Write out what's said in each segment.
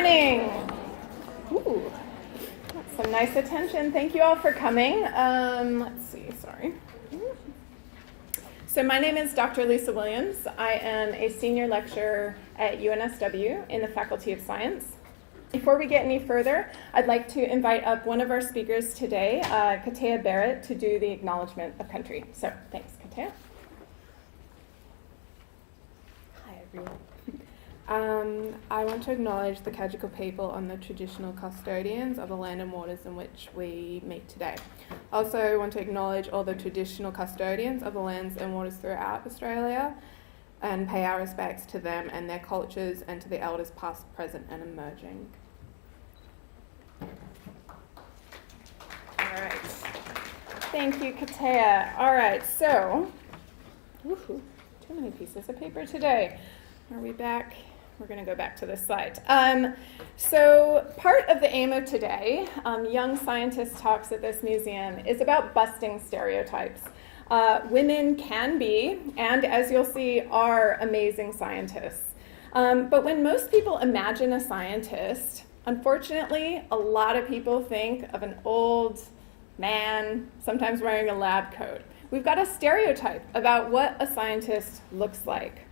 morning. Ooh, that's some nice attention. Thank you all for coming. Let's see, sorry. So my name is Dr. Lisa Williams. I am a senior lecturer at UNSW in the Faculty of Science. Before we get any further, I'd like to invite up one of our speakers today, Katea Barrett, to do the acknowledgement of country. So thanks, Katea. Hi, everyone. I want to acknowledge the Kajigal people and the traditional custodians of the land and waters in which we meet today. I also want to acknowledge all the traditional custodians of the lands and waters throughout Australia and pay our respects to them and their cultures and to the elders past, present and emerging. All right. Thank you, Katea. All right, so, too many pieces of paper today. Are we back? We're going to go back to this slide. So part of the aim of today, Young Scientist Talks at this museum, is about busting stereotypes. Women can be, and as you'll see, are amazing scientists. But when most people imagine a scientist, unfortunately, a lot of people think of an old man, sometimes wearing a lab coat. We've got a stereotype about what a scientist looks like.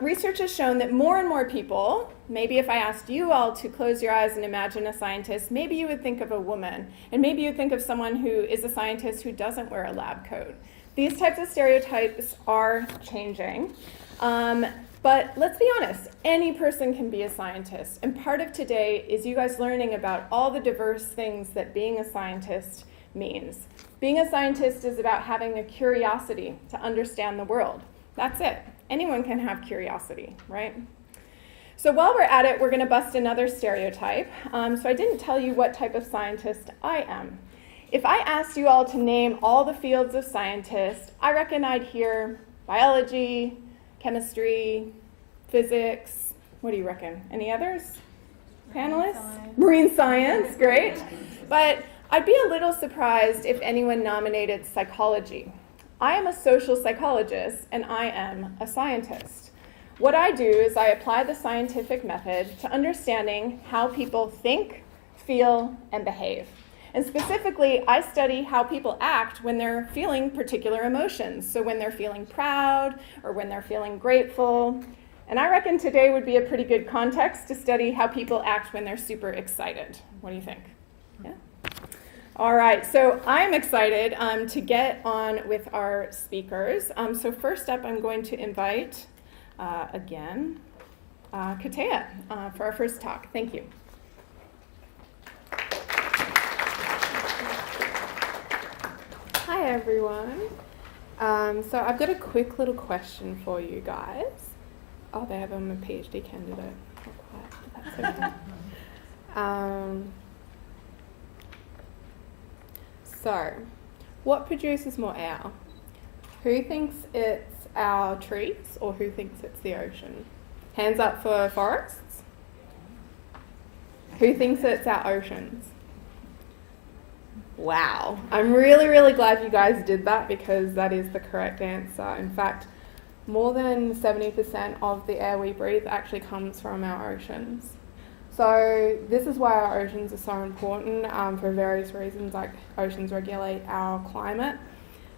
Research has shown that more and more people, maybe if I asked you all to close your eyes and imagine a scientist, maybe you would think of a woman, and maybe you'd think of someone who is a scientist who doesn't wear a lab coat. These types of stereotypes are changing, but let's be honest, any person can be a scientist, and part of today is you guys learning about all the diverse things that being a scientist means. Being a scientist is about having a curiosity to understand the world. That's it. Anyone can have curiosity, right? So while we're at it, we're going to bust another stereotype. So I didn't tell you what type of scientist I am. If I asked you all to name all the fields of scientists, I reckon I'd hear biology, chemistry, physics. What do you reckon? Any others? Panelists? Marine science, great. But I'd be a little surprised if anyone nominated psychology. I am a social psychologist, and I am a scientist. What I do is I apply the scientific method to understanding how people think, feel, and behave. And specifically, I study how people act when they're feeling particular emotions. So when they're feeling proud, or when they're feeling grateful. And I reckon today would be a pretty good context to study how people act when they're super excited. What do you think? Yeah? All right, so I'm excited to get on with our speakers. So first up, I'm going to invite, again, Katea for our first talk. Thank you. Hi, everyone. So I've got a quick little question for you guys. Oh, they have a PhD candidate. Not quite, but that's okay. So, what produces more air? Who thinks it's our trees or who thinks it's the ocean? Hands up for forests. Who thinks it's our oceans? Wow. I'm really, really glad you guys did that because that is the correct answer. In fact, more than 70% of the air we breathe actually comes from our oceans. So this is why our oceans are so important for various reasons, like oceans regulate our climate,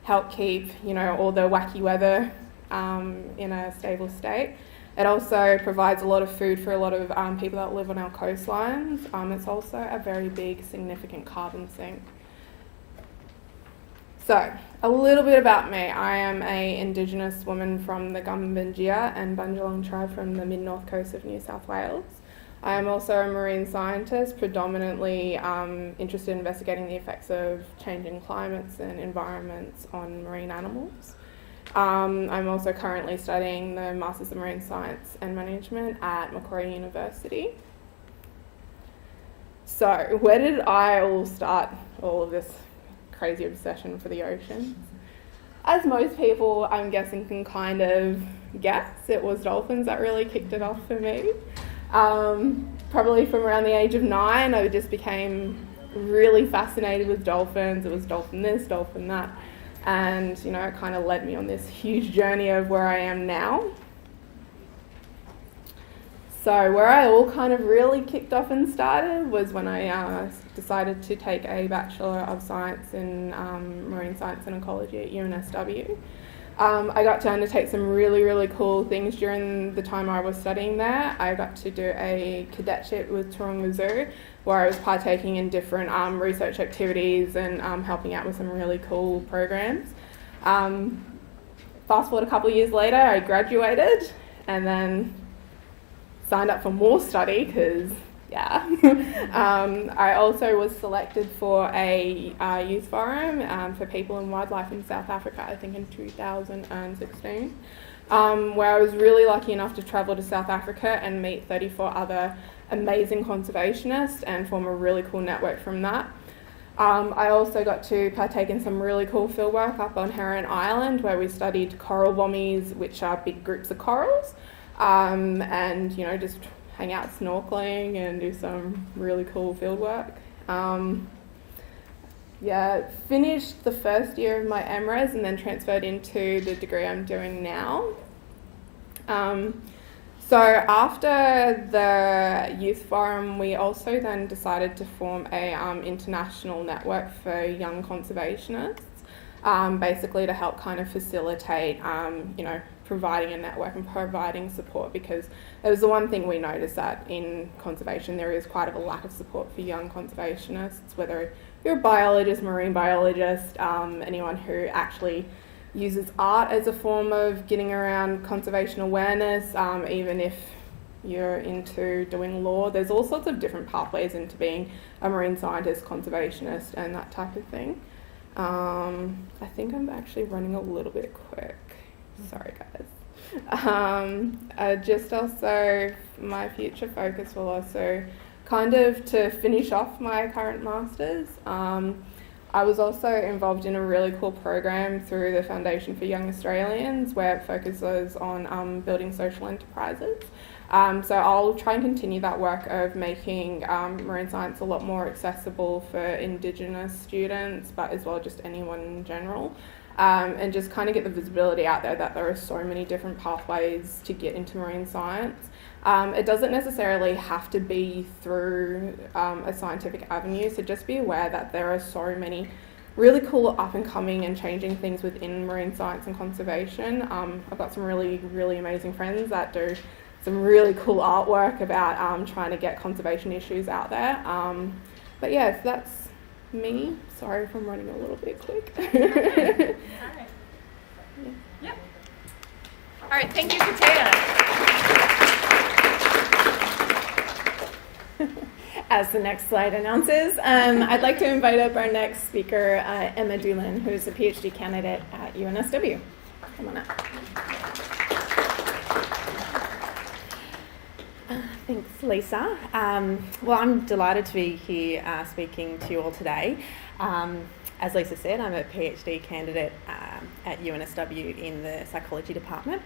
help keep, all the wacky weather in a stable state. It also provides a lot of food for a lot of people that live on our coastlines. It's also a very big, significant carbon sink. So, a little bit about me. I am an Indigenous woman from the Gumbaynggirr and Bundjalung tribe from the mid-north coast of New South Wales. I am also a marine scientist, predominantly interested in investigating the effects of changing climates and environments on marine animals. I'm also currently studying the Masters of Marine Science and Management at Macquarie University. So, where did I all start all of this crazy obsession for the oceans? As most people, I'm guessing, can kind of guess, it was dolphins that really kicked it off for me. Probably from around the age of 9, I just became really fascinated with dolphins. It was dolphin this, dolphin that. And, it kind of led me on this huge journey of where I am now. So where I all kind of really kicked off and started was when I decided to take a Bachelor of Science in Marine Science and Ecology at UNSW. I got to undertake some really, really cool things during the time I was studying there. I got to do a cadetship with Taronga Zoo, where I was partaking in different research activities and helping out with some really cool programs. Fast forward a couple of years later, I graduated and then signed up for more study because, yeah. I also was selected for a youth forum for people and wildlife in South Africa, I think in 2016, where I was really lucky enough to travel to South Africa and meet 34 other amazing conservationists and form a really cool network from that. I also got to partake in some really cool fieldwork up on Heron Island, where we studied coral bommies, which are big groups of corals, and just hang out snorkeling and do some really cool fieldwork. Finished the first year of my MRes and then transferred into the degree I'm doing now. So after the youth forum, we also then decided to form a international network for young conservationists, basically to help kind of facilitate, providing a network and providing support, because it was the one thing we noticed that in conservation there is quite a lack of support for young conservationists, whether you're a biologist, marine biologist, anyone who actually uses art as a form of getting around conservation awareness, even if you're into doing law. There's all sorts of different pathways into being a marine scientist, conservationist, and that type of thing. I think I'm actually running a little bit quick. Sorry, guys. Just also, my future focus will also kind of to finish off my current masters. I was also involved in a really cool program through the Foundation for Young Australians, where it focuses on building social enterprises. So I'll try and continue that work of making marine science a lot more accessible for Indigenous students, but as well just anyone in general, and just kind of get the visibility out there that there are so many different pathways to get into marine science. It doesn't necessarily have to be through a scientific avenue, so just be aware that there are so many really cool up-and-coming and changing things within marine science and conservation. I've got some really, really amazing friends that do some really cool artwork about trying to get conservation issues out there. But yeah, so that's me. Sorry if I'm running a little bit quick. All right. Yep. All right, thank you, Curator. As the next slide announces, I'd like to invite up our next speaker, Emma Doolin, who's a PhD candidate at UNSW. Come on up. Thanks, Lisa. Well, I'm delighted to be here speaking to you all today. As Lisa said, I'm a PhD candidate at UNSW in the psychology department,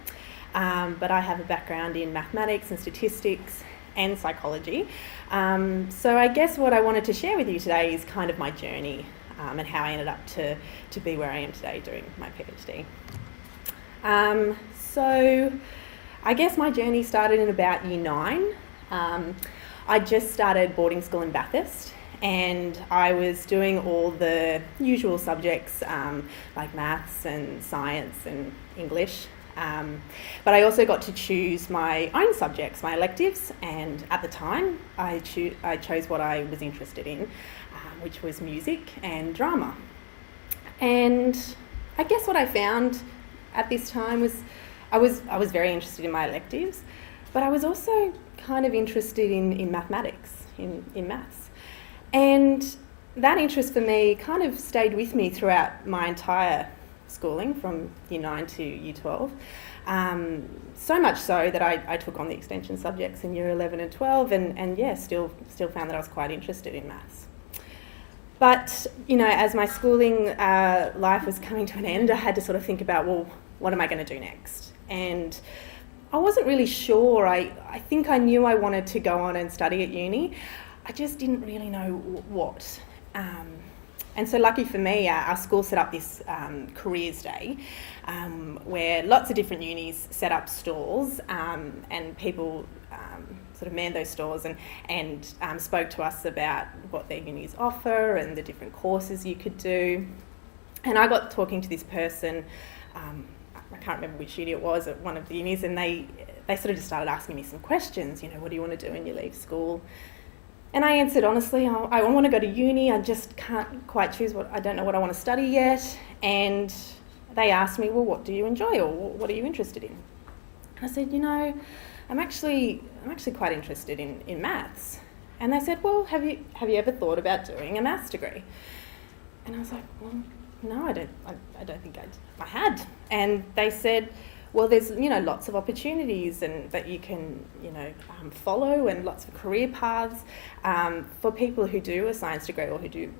but I have a background in mathematics and statistics and psychology. So I guess what I wanted to share with you today is kind of my journey and how I ended up to be where I am today doing my PhD. So I guess my journey started in about year 9. I just started boarding school in Bathurst, and I was doing all the usual subjects like maths and science and English. But I also got to choose my own subjects, my electives, and at the time I chose what I was interested in, which was music and drama. And I guess what I found at this time was I was very interested in my electives, but I was also kind of interested in mathematics, in maths. And that interest for me kind of stayed with me throughout my entire schooling from year 9 to year 12. So much so that I took on the extension subjects in year 11 and 12 and yeah, still found that I was quite interested in maths. But, as my schooling life was coming to an end, I had to sort of think about, well, what am I going to do next? And I wasn't really sure. I think I knew I wanted to go on and study at uni. I just didn't really know what. And so lucky for me, our school set up this careers day where lots of different unis set up stalls and people sort of manned those stores and spoke to us about what their unis offer and the different courses you could do. And I got talking to this person, I can't remember which uni it was, at one of the unis, and they sort of just started asking me some questions, what do you want to do when you leave school? And I answered honestly, I want to go to uni, I just can't quite choose I don't know what I want to study yet. And they asked me, well, what do you enjoy, or what are you interested in? And I said, I'm actually quite interested in maths. And they said, well, have you ever thought about doing a maths degree? And I was like, well, no, I don't think I had. And they said, well, there's lots of opportunities and that you can follow, and lots of career paths for people who do a science degree or who do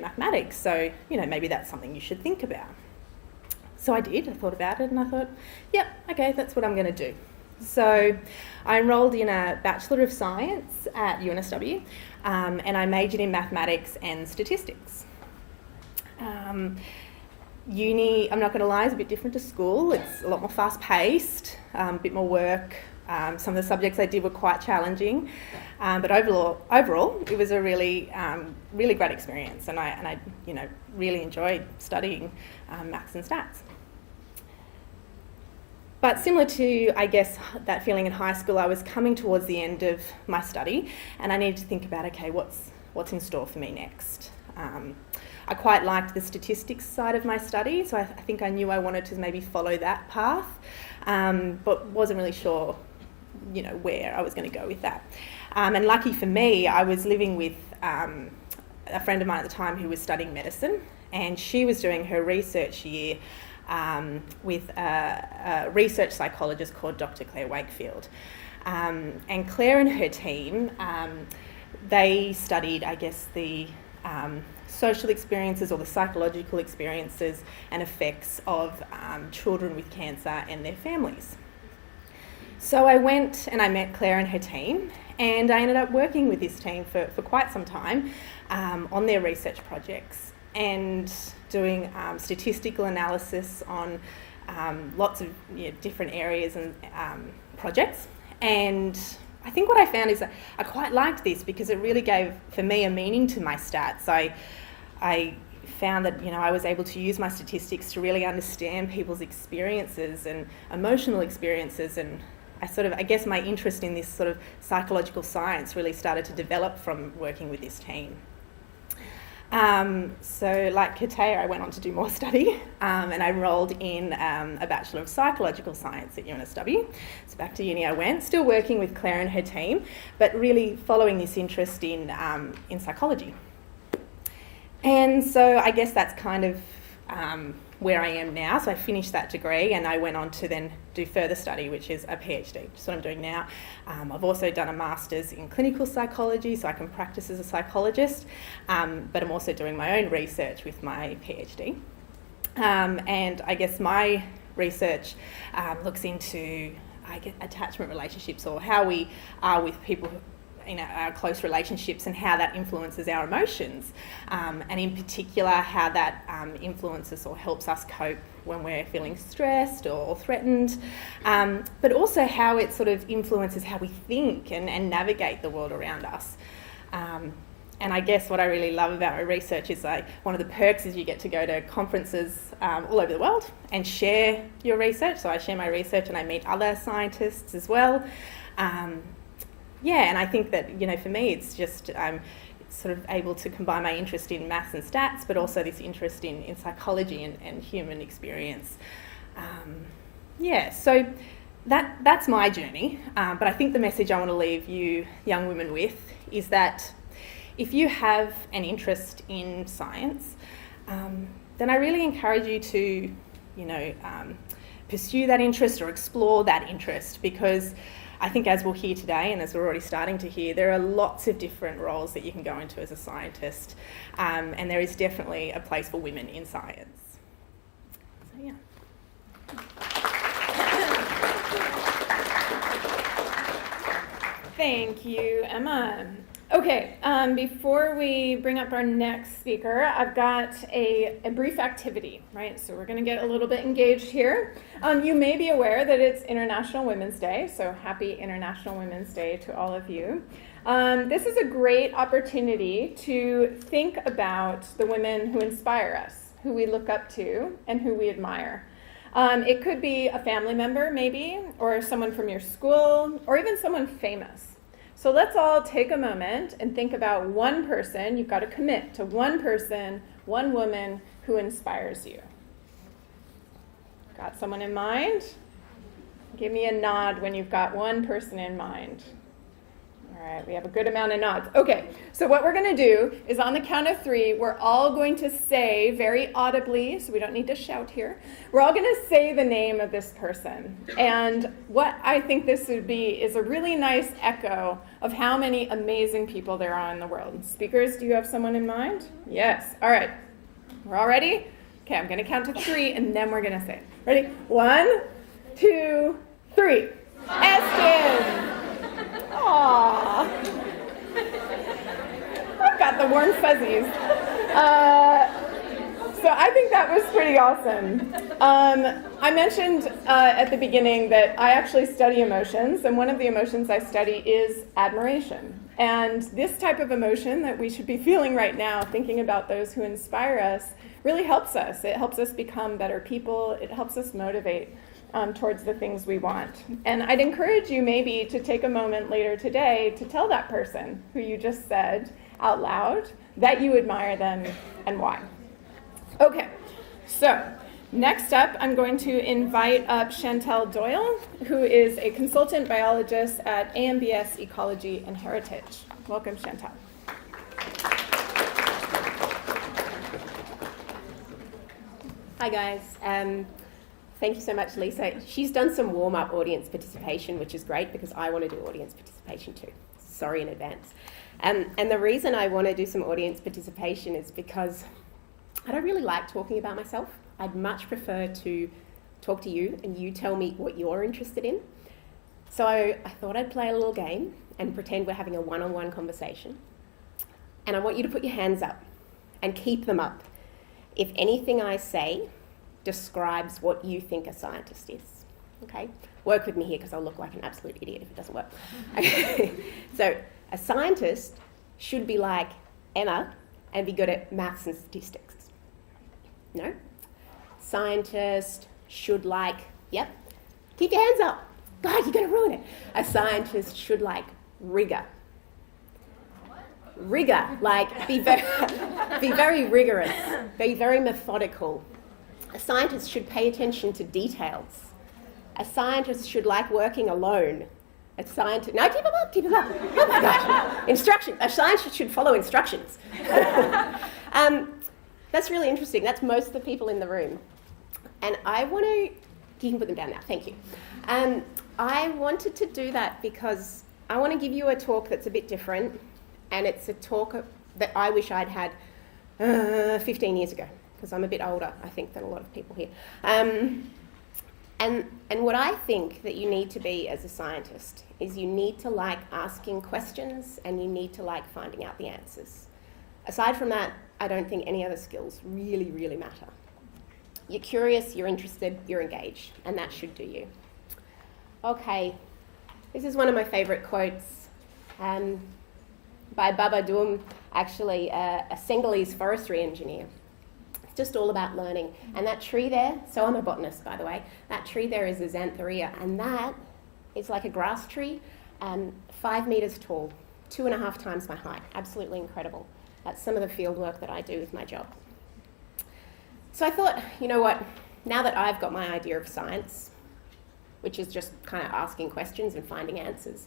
mathematics. So maybe that's something you should think about. So I did. I thought about it and I thought, yep, okay, that's what I'm going to do. So I enrolled in a Bachelor of Science at UNSW, and I majored in mathematics and statistics. Uni, I'm not going to lie, is a bit different to school. It's a lot more fast-paced, a bit more work. Some of the subjects I did were quite challenging, but overall, it was a really great experience, and I really enjoyed studying maths and stats. But similar to, I guess, that feeling in high school, I was coming towards the end of my study, and I needed to think about, okay, what's in store for me next? I quite liked the statistics side of my study, so I think I knew I wanted to maybe follow that path, but wasn't really sure, where I was going to go with that. And lucky for me, I was living with a friend of mine at the time who was studying medicine, and she was doing her research year with a research psychologist called Dr. Claire Wakefield. And Claire and her team, they studied, I guess, the social experiences or the psychological experiences and effects of children with cancer and their families. So I went and I met Claire and her team, and I ended up working with this team for quite some time on their research projects and doing statistical analysis on lots of different areas and projects. And I think what I found is that I quite liked this because it really gave, for me, a meaning to my stats. I found that I was able to use my statistics to really understand people's experiences and emotional experiences, and I guess my interest in this sort of psychological science really started to develop from working with this team. So like Curator, I went on to do more study, and I enrolled in a Bachelor of Psychological Science at UNSW. So back to uni I went, still working with Claire and her team, but really following this interest in psychology. And so I guess that's kind of where I am now. So I finished that degree and I went on to then do further study, which is a PhD, which is what I'm doing now. I've also done a master's in clinical psychology, so I can practice as a psychologist, but I'm also doing my own research with my PhD. And I guess my research looks into attachment relationships, or how we are with people in our close relationships and how that influences our emotions, and in particular how that influences or helps us cope when we're feeling stressed or threatened, but also how it sort of influences how we think and navigate the world around us. And I guess what I really love about my research is one of the perks is you get to go to conferences all over the world and share your research. So I share my research and I meet other scientists as well. And I think that, for me, it's just sort of able to combine my interest in maths and stats, but also this interest in psychology and human experience. So that's my journey. But I think the message I want to leave you young women with is that if you have an interest in science, then I really encourage you to, pursue that interest or explore that interest, because I think, as we'll hear today, and as we're already starting to hear, there are lots of different roles that you can go into as a scientist, and there is definitely a place for women in science. So, yeah. Thank you, Emma. Okay, before we bring up our next speaker, I've got a brief activity, right? So we're going to get a little bit engaged here. You may be aware that it's International Women's Day, so happy International Women's Day to all of you. This is a great opportunity to think about the women who inspire us, who we look up to, and who we admire. It could be a family member, maybe, or someone from your school, or even someone famous. So let's all take a moment and think about one person. You've got to commit to one person, one woman who inspires you. Got someone in mind? Give me a nod when you've got one person in mind. All right, we have a good amount of nods. Okay, so what we're going to do is on the count of 3, we're all going to say very audibly, so we don't need to shout here. We're all going to say the name of this person. And what I think this would be is a really nice echo of how many amazing people there are in the world. Speakers, do you have someone in mind? Yes. All right. We're all ready? Okay, I'm going to count to 3, and then we're going to say it. Ready? 1, 2, 3. Eston! Aww. I've got the warm fuzzies. So I think that was pretty awesome. I mentioned at the beginning that I actually study emotions, and one of the emotions I study is admiration. And this type of emotion that we should be feeling right now, thinking about those who inspire us, really helps us. It helps us become better people. It helps us motivate towards the things we want. And I'd encourage you maybe to take a moment later today to tell that person who you just said out loud that you admire them and why. Okay, so next up I'm going to invite up Chantel Doyle, who is a consultant biologist at AMBS Ecology and Heritage. Welcome, Chantel. Hi guys. Thank you so much, Lisa. She's done some warm-up audience participation, which is great because I want to do audience participation too. Sorry in advance. And the reason I want to do some audience participation is because I don't really like talking about myself. I'd much prefer to talk to you and you tell me what you're interested in. So I thought I'd play a little game and pretend we're having a one-on-one conversation. And I want you to put your hands up and keep them up if anything I say describes what you think a scientist is. Okay? Work with me here because I'll look like an absolute idiot if it doesn't work. Okay. So a scientist should be like Emma and be good at maths and statistics. No? Scientist should like, yep, keep your hands up. God, you're going to ruin it. A scientist should like rigor. Rigor, like be very rigorous, be very methodical. A scientist should pay attention to details. A scientist should like working alone. A scientist, no, keep them up. Oh my gosh. Instruction, a scientist should follow instructions. That's really interesting. That's most of the people in the room. And I want to, you can put them down now, thank you. I wanted to do that because I want to give you a talk that's a bit different, and it's a talk that I wish I'd had 15 years ago, because I'm a bit older, I think, than a lot of people here. And what I think that you need to be as a scientist is you need to like asking questions and you need to like finding out the answers. Aside from that, I don't think any other skills really, really matter. You're curious, you're interested, you're engaged, and that should do you. Okay, this is one of my favourite quotes by Baba Doom, actually a Senegalese forestry engineer. It's just all about learning. And that tree there, so I'm a botanist by the way, that tree there is a xanthorrhea, and that is like a grass tree, 5 metres tall, 2.5 times my height. Absolutely incredible. That's some of the field work that I do with my job. So I thought, you know what, now that I've got my idea of science, which is just kind of asking questions and finding answers,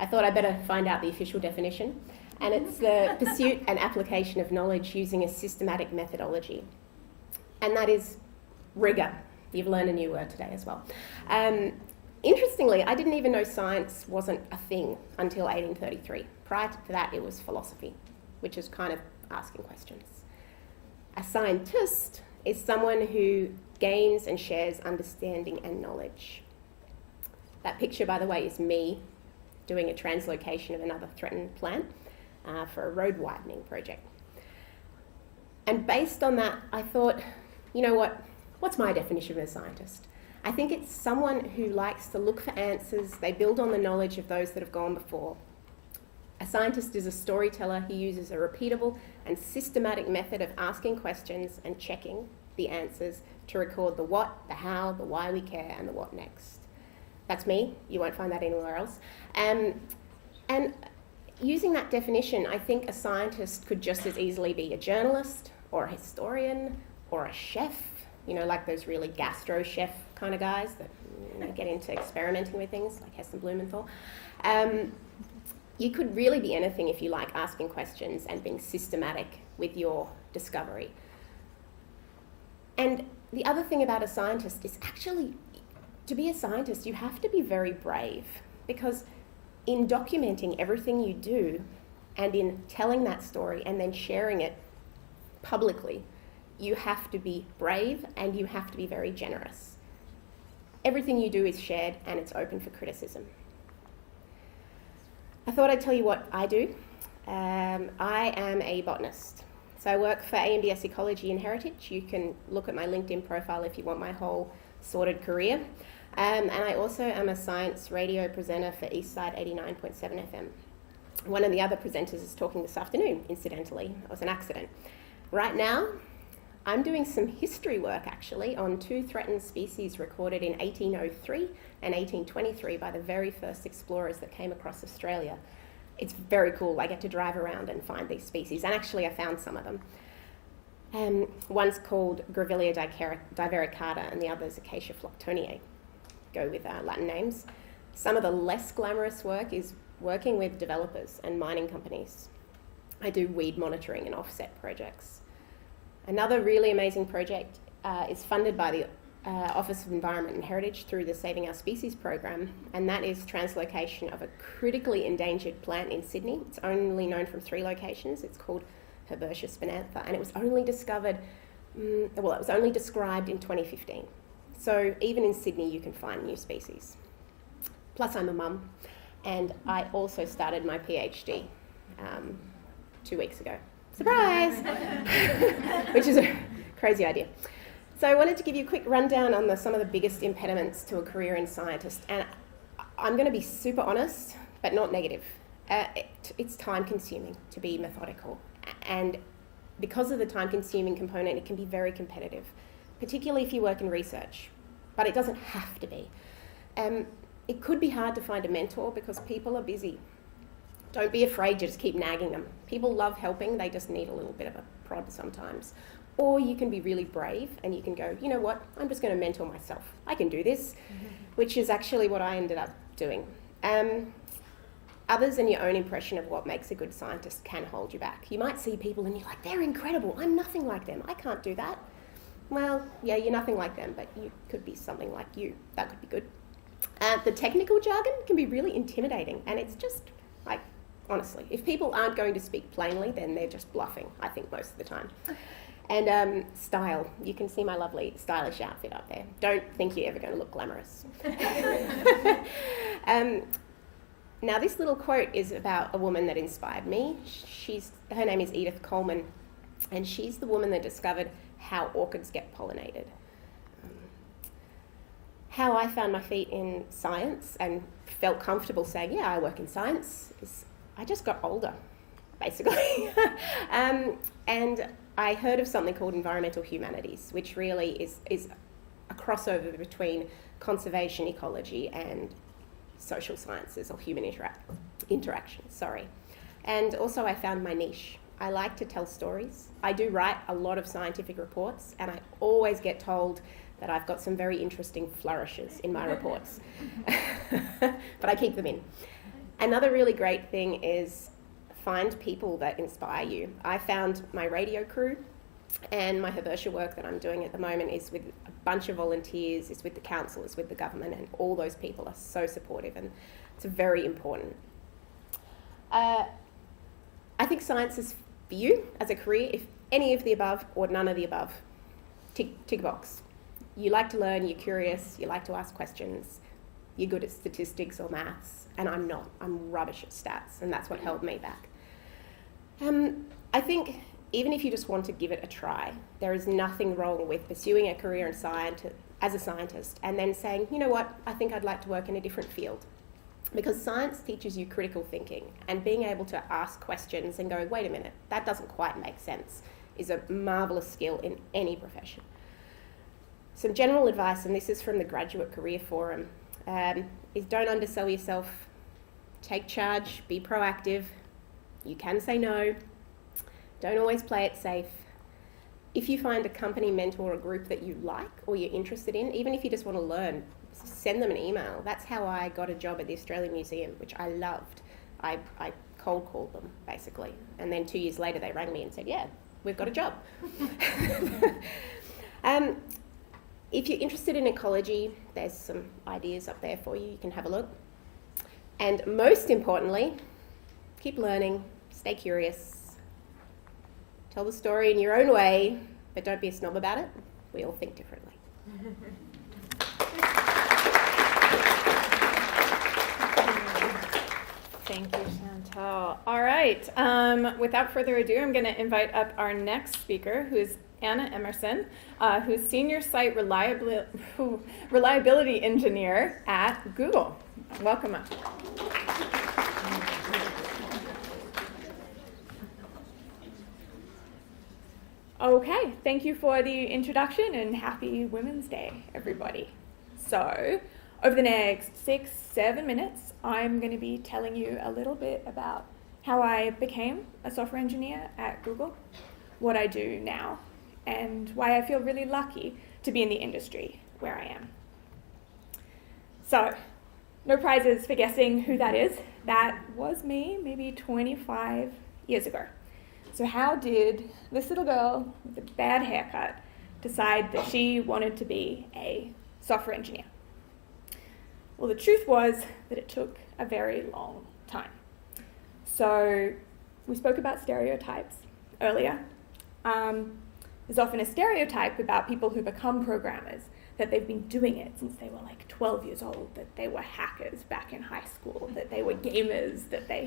I thought I'd better find out the official definition. And it's the pursuit and application of knowledge using a systematic methodology. And that is rigour. You've learned a new word today as well. Interestingly, I didn't even know science wasn't a thing until 1833. Prior to that, it was philosophy, which is kind of asking questions. A scientist is someone who gains and shares understanding and knowledge. That picture, by the way, is me doing a translocation of another threatened plant. for a road widening project. And based on that, I thought, you know what? What's my definition of a scientist? I think it's someone who likes to look for answers. They build on the knowledge of those that have gone before. A scientist is a storyteller who uses a repeatable and systematic method of asking questions and checking the answers to record the what, the how, the why we care, and the what next. That's me. You won't find that anywhere else. And using that definition, I think a scientist could just as easily be a journalist or a historian or a chef, you know, like those really gastro chef kind of guys that, you know, get into experimenting with things, like Heston Blumenthal. You could really be anything if you like asking questions and being systematic with your discovery. And the other thing about a scientist is actually, to be a scientist, you have to be very brave, because in documenting everything you do and in telling that story and then sharing it publicly, you have to be brave and you have to be very generous. Everything you do is shared and it's open for criticism. I thought I'd tell you what I do. I am a botanist. So I work for AMDS Ecology and Heritage. You can look at my LinkedIn profile if you want my whole sorted career. And I also am a science radio presenter for Eastside 89.7 FM. One of the other presenters is talking this afternoon, incidentally. It was an accident. Right now, I'm doing some history work, actually, on 2 threatened species recorded in 1803 and 1823 by the very first explorers that came across Australia. It's very cool. I get to drive around and find these species, and actually I found some of them. One's called Grevillea divaricata and the other's Acacia flocktonia. Go with Latin names. Some of the less glamorous work is working with developers and mining companies. I do weed monitoring and offset projects. Another really amazing project is funded by the Office of Environment and Heritage through the Saving Our Species program, and that is translocation of a critically endangered plant in Sydney. It's only known from 3 locations. It's called Herbaceous spinantha, and it was only discovered, it was only described in 2015. So even in Sydney, you can find new species. Plus, I'm a mum, and I also started my PhD 2 weeks ago. Surprise! Which is a crazy idea. So I wanted to give you a quick rundown on some of the biggest impediments to a career in scientist. And I'm going to be super honest, but not negative. It's time consuming to be methodical. And because of the time consuming component, it can be very competitive, particularly if you work in research. But it doesn't have to be. It could be hard to find a mentor because people are busy. Don't be afraid to just keep nagging them. People love helping, they just need a little bit of a prod sometimes. Or you can be really brave and you can go, you know what, I'm just going to mentor myself. I can do this, which is actually what I ended up doing. Others and your own impression of what makes a good scientist can hold you back. You might see people and you're like, they're incredible, I'm nothing like them, I can't do that. Well, yeah, you're nothing like them, but you could be something like you. That could be good. The technical jargon can be really intimidating, and it's just like, honestly, if people aren't going to speak plainly, then they're just bluffing, I think, most of the time. And style. You can see my lovely stylish outfit up there. Don't think you're ever going to look glamorous. Now, this little quote is about a woman that inspired me. Her name is Edith Coleman, and she's the woman that discovered how orchids get pollinated. How I found my feet in science and felt comfortable saying, yeah, I work in science, is I just got older, basically. And I heard of something called environmental humanities, which really is a crossover between conservation, ecology, and social sciences or human interactions. And also I found my niche. I like to tell stories. I do write a lot of scientific reports, and I always get told that I've got some very interesting flourishes in my reports. But I keep them in. Another really great thing is find people that inspire you. I found my radio crew, and my Herbaceous work that I'm doing at the moment is with a bunch of volunteers, is with the council, is with the government, and all those people are so supportive, and it's very important. I think science is for you as a career, if any of the above or none of the above. Tick box. You like to learn, you're curious, you like to ask questions, you're good at statistics or maths, and I'm not. I'm rubbish at stats, and that's what held me back. I think even if you just want to give it a try, there is nothing wrong with pursuing a career in science as a scientist and then saying, you know what, I think I'd like to work in a different field. Because science teaches you critical thinking, and being able to ask questions and go, wait a minute, that doesn't quite make sense, is a marvellous skill in any profession. Some general advice, and this is from the Graduate Career Forum, is don't undersell yourself, take charge, be proactive. You can say no. Don't always play it safe. If you find a company, mentor, or group that you like or you're interested in, even if you just want to learn, send them an email. That's how I got a job at the Australian Museum, which I loved. I cold called them, basically. And then 2 years later, they rang me and said, yeah, we've got a job. If you're interested in ecology, there's some ideas up there for you. You can have a look. And most importantly, keep learning, stay curious, tell the story in your own way, but don't be a snob about it. We all think differently. Thank you, Chantal. All right. Without further ado, I'm going to invite up our next speaker, who is Anna Emerson, who's Senior Site Reliability Engineer at Google. Welcome up. Okay, thank you for the introduction and happy Women's Day, everybody. So, over the next 6-7 minutes, I'm going to be telling you a little bit about how I became a software engineer at Google, what I do now, and why I feel really lucky to be in the industry where I am. So, no prizes for guessing who that is. That was me maybe 25 years ago. So how did this little girl with a bad haircut decide that she wanted to be a software engineer? Well, the truth was that it took a very long time. So we spoke about stereotypes earlier. There's often a stereotype about people who become programmers, that they've been doing it since they were like 12 years old, that they were hackers back in high school, that they were gamers,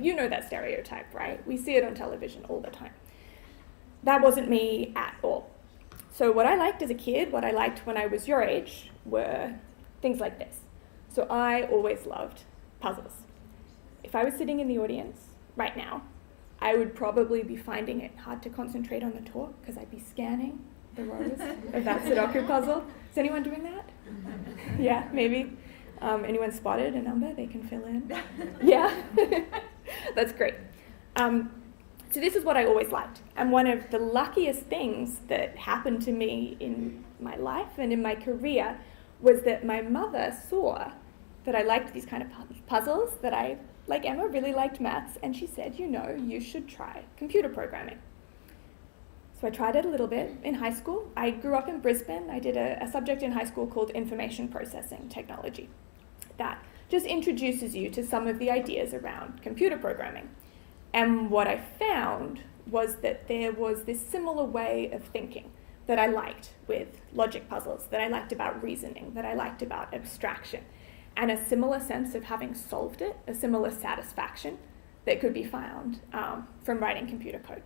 you know that stereotype, right? We see it on television all the time. That wasn't me at all. So what I liked as a kid, what I liked when I was your age, were things like this. So I always loved puzzles. If I was sitting in the audience right now, I would probably be finding it hard to concentrate on the talk because I'd be scanning the rows of that Sudoku puzzle. Is anyone doing that? Yeah, maybe. Anyone spotted a number they can fill in? Yeah? That's great. So this is what I always liked. And one of the luckiest things that happened to me in my life and in my career was that my mother saw that I liked these kind of puzzles, that I, like Emma, really liked maths, and she said, you know, you should try computer programming. So I tried it a little bit in high school. I grew up in Brisbane. I did a subject in high school called information processing technology. That just introduces you to some of the ideas around computer programming. And what I found was that there was this similar way of thinking that I liked with logic puzzles, that I liked about reasoning, that I liked about abstraction, and a similar sense of having solved it, a similar satisfaction that could be found from writing computer code.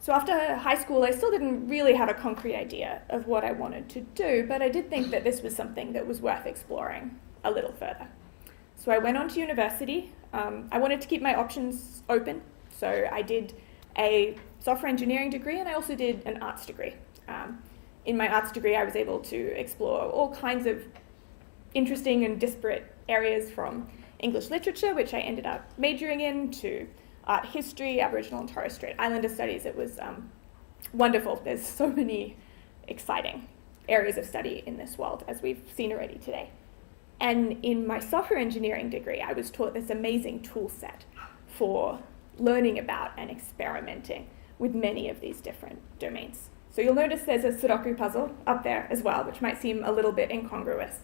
So after high school, I still didn't really have a concrete idea of what I wanted to do, but I did think that this was something that was worth exploring a little further. So I went on to university. I wanted to keep my options open, so I did a software engineering degree, and I also did an arts degree. In my arts degree, I was able to explore all kinds of interesting and disparate areas, from English literature, which I ended up majoring in, to art history, Aboriginal and Torres Strait Islander studies. It was wonderful. There's so many exciting areas of study in this world, as we've seen already today. And in my software engineering degree, I was taught this amazing tool set for learning about and experimenting with many of these different domains. So you'll notice there's a Sudoku puzzle up there as well, which might seem a little bit incongruous.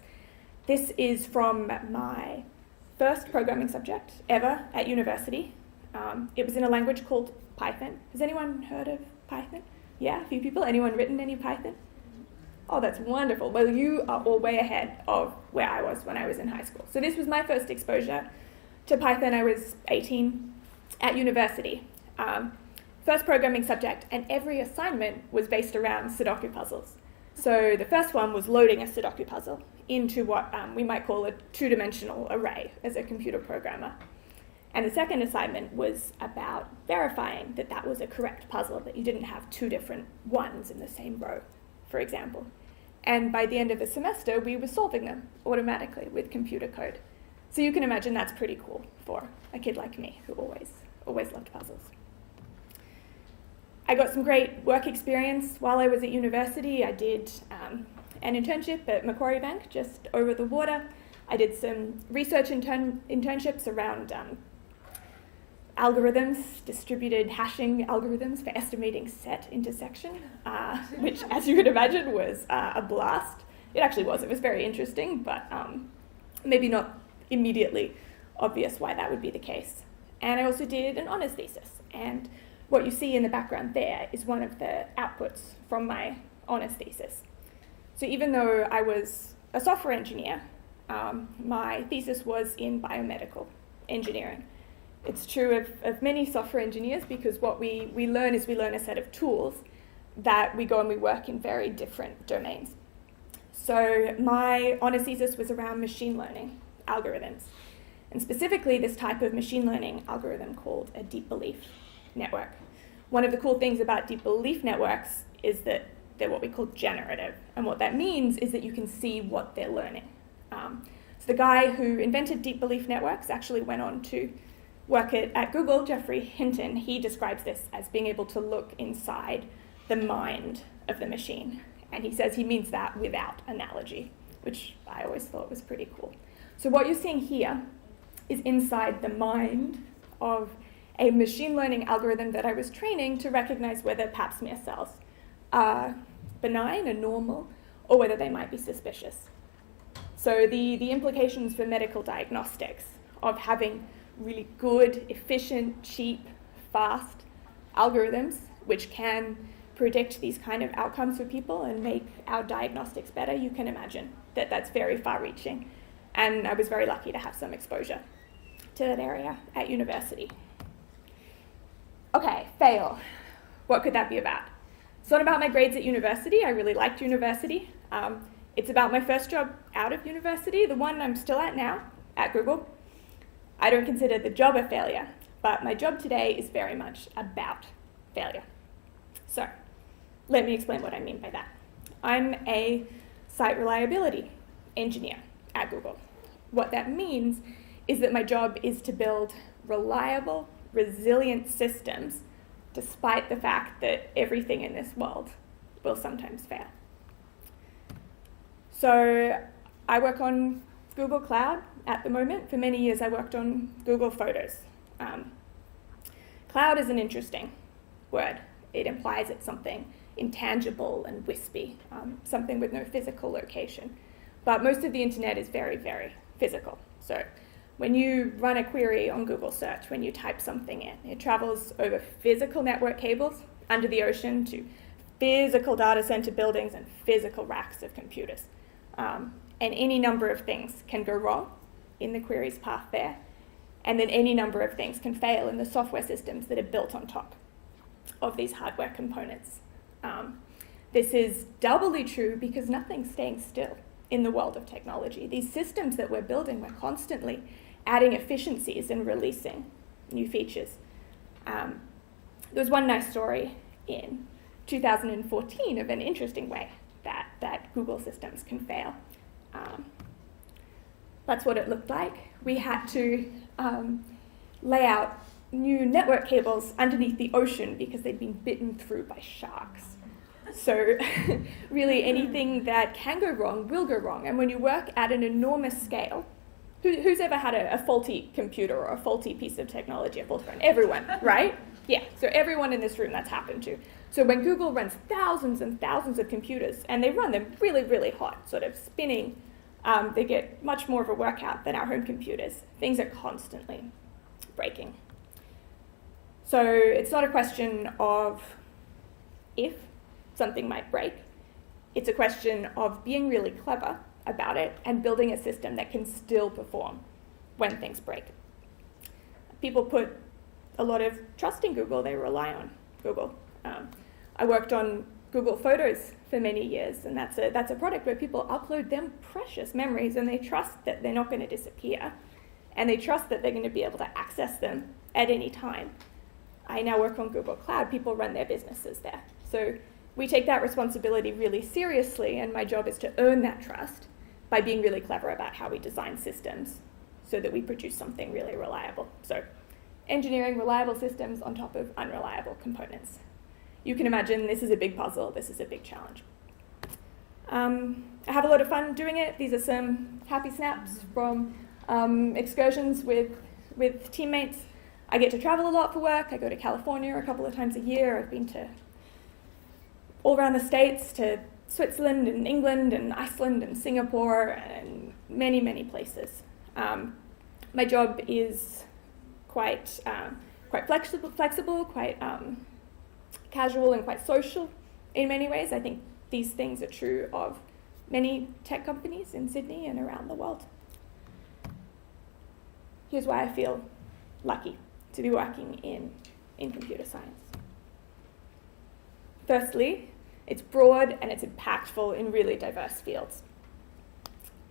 This is from my first programming subject ever at university. It was in a language called Python. Has anyone heard of Python? Yeah, a few people. Anyone written any Python? Oh, that's wonderful. Well, you are all way ahead of where I was when I was in high school. So this was my first exposure to Python. I was 18. at university. First programming subject, and every assignment was based around Sudoku puzzles. So the first one was loading a Sudoku puzzle into what we might call a two-dimensional array as a computer programmer. And the second assignment was about verifying that that was a correct puzzle, that you didn't have two different ones in the same row, for example. And by the end of the semester, we were solving them automatically with computer code. So you can imagine that's pretty cool for a kid like me who always loved puzzles. I got some great work experience while I was at university. I did an internship at Macquarie Bank, just over the water. I did some research internships around algorithms, distributed hashing algorithms for estimating set intersection, which, as you could imagine, was a blast. It actually was. It was very interesting, but maybe not immediately obvious why that would be the case. And I also did an honours thesis, and what you see in the background there is one of the outputs from my honours thesis. So even though I was a software engineer, my thesis was in biomedical engineering. It's true of many software engineers, because what we learn is we learn a set of tools that we go and we work in very different domains. So my honours thesis was around machine learning algorithms, and specifically this type of machine learning algorithm called a deep belief network. One of the cool things about deep belief networks is that they're what we call generative, and what that means is that you can see what they're learning. So the guy who invented deep belief networks actually went on to work at Google, Geoffrey Hinton. He describes this as being able to look inside the mind of the machine, and he says he means that without analogy, which I always thought was pretty cool. So what you're seeing here is inside the mind of a machine learning algorithm that I was training to recognize whether pap smear cells are benign or normal, or whether they might be suspicious. So the implications for medical diagnostics of having really good, efficient, cheap, fast algorithms which can predict these kind of outcomes for people and make our diagnostics better, you can imagine that that's very far-reaching. And I was very lucky to have some exposure to that area at university. Okay, fail. What could that be about? It's not about my grades at university. I really liked university. It's about my first job out of university, the one I'm still at now, at Google. I don't consider the job a failure, but my job today is very much about failure. So, let me explain what I mean by that. I'm a site reliability engineer at Google. What that means is that my job is to build reliable, resilient systems despite the fact that everything in this world will sometimes fail. So I work on Google Cloud at the moment. For many years I worked on Google Photos. Cloud is an interesting word. It implies it's something intangible and wispy, something with no physical location. But most of the internet is very, very physical. So when you run a query on Google search, when you type something in, it travels over physical network cables under the ocean to physical data center buildings and physical racks of computers. And any number of things can go wrong in the query's path there, and then any number of things can fail in the software systems that are built on top of these hardware components. This is doubly true because nothing's staying still in the world of technology. These systems that we're building, we're constantly adding efficiencies and releasing new features. There was one nice story in 2014 of an interesting way that Google systems can fail. That's what it looked like. We had to lay out new network cables underneath the ocean because they'd been bitten through by sharks. So really anything that can go wrong will go wrong. And when you work at an enormous scale, who's ever had a faulty computer or a faulty piece of technology, a faulty phone? Everyone, right? Yeah, so everyone in this room that's happened to. So when Google runs thousands and thousands of computers, and they run them really, really hot, sort of spinning, they get much more of a workout than our home computers. Things are constantly breaking. So it's not a question of if something might break. It's a question of being really clever about it and building a system that can still perform when things break. People put a lot of trust in Google. They rely on Google. I worked on Google Photos for many years, and that's a product where people upload them precious memories, and they trust that they're not going to disappear, and they trust that they're going to be able to access them at any time. I now work on Google Cloud. People run their businesses there. So we take that responsibility really seriously, and my job is to earn that trust by being really clever about how we design systems so that we produce something really reliable. So engineering reliable systems on top of unreliable components. You can imagine this is a big puzzle, this is a big challenge. I have a lot of fun doing it. These are some happy snaps from excursions with teammates. I get to travel a lot for work. I go to California a couple of times a year. I've been to all around the States, to Switzerland and England and Iceland and Singapore and many, many places. My job is quite flexible, quite casual and quite social in many ways. I think these things are true of many tech companies in Sydney and around the world. Here's why I feel lucky to be working in computer science. Firstly, it's broad and it's impactful in really diverse fields.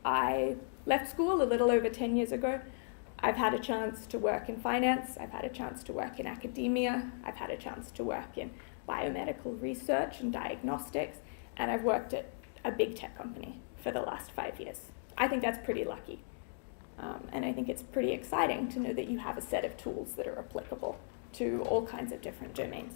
I left school a little over 10 years ago. I've had a chance to work in finance, I've had a chance to work in academia, I've had a chance to work in biomedical research and diagnostics, and I've worked at a big tech company for the last 5 years. I think that's pretty lucky. And I think it's pretty exciting to know that you have a set of tools that are applicable to all kinds of different domains.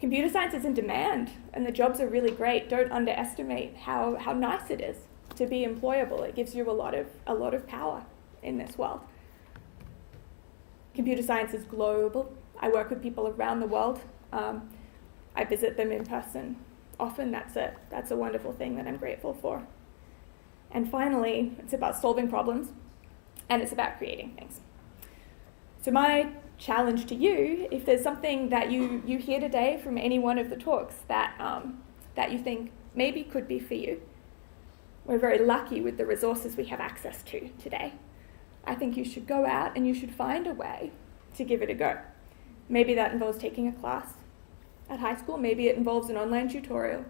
Computer science is in demand, and the jobs are really great. Don't underestimate how nice it is to be employable. It gives you a lot of power in this world. Computer science is global. I work with people around the world. I visit them in person often. That's a wonderful thing that I'm grateful for. And finally, it's about solving problems, and it's about creating things. So my challenge to you, if there's something that you hear today from any one of the talks that you think maybe could be for you, we're very lucky with the resources we have access to today. I think you should go out and you should find a way to give it a go. Maybe that involves taking a class at high school. Maybe it involves an online tutorial.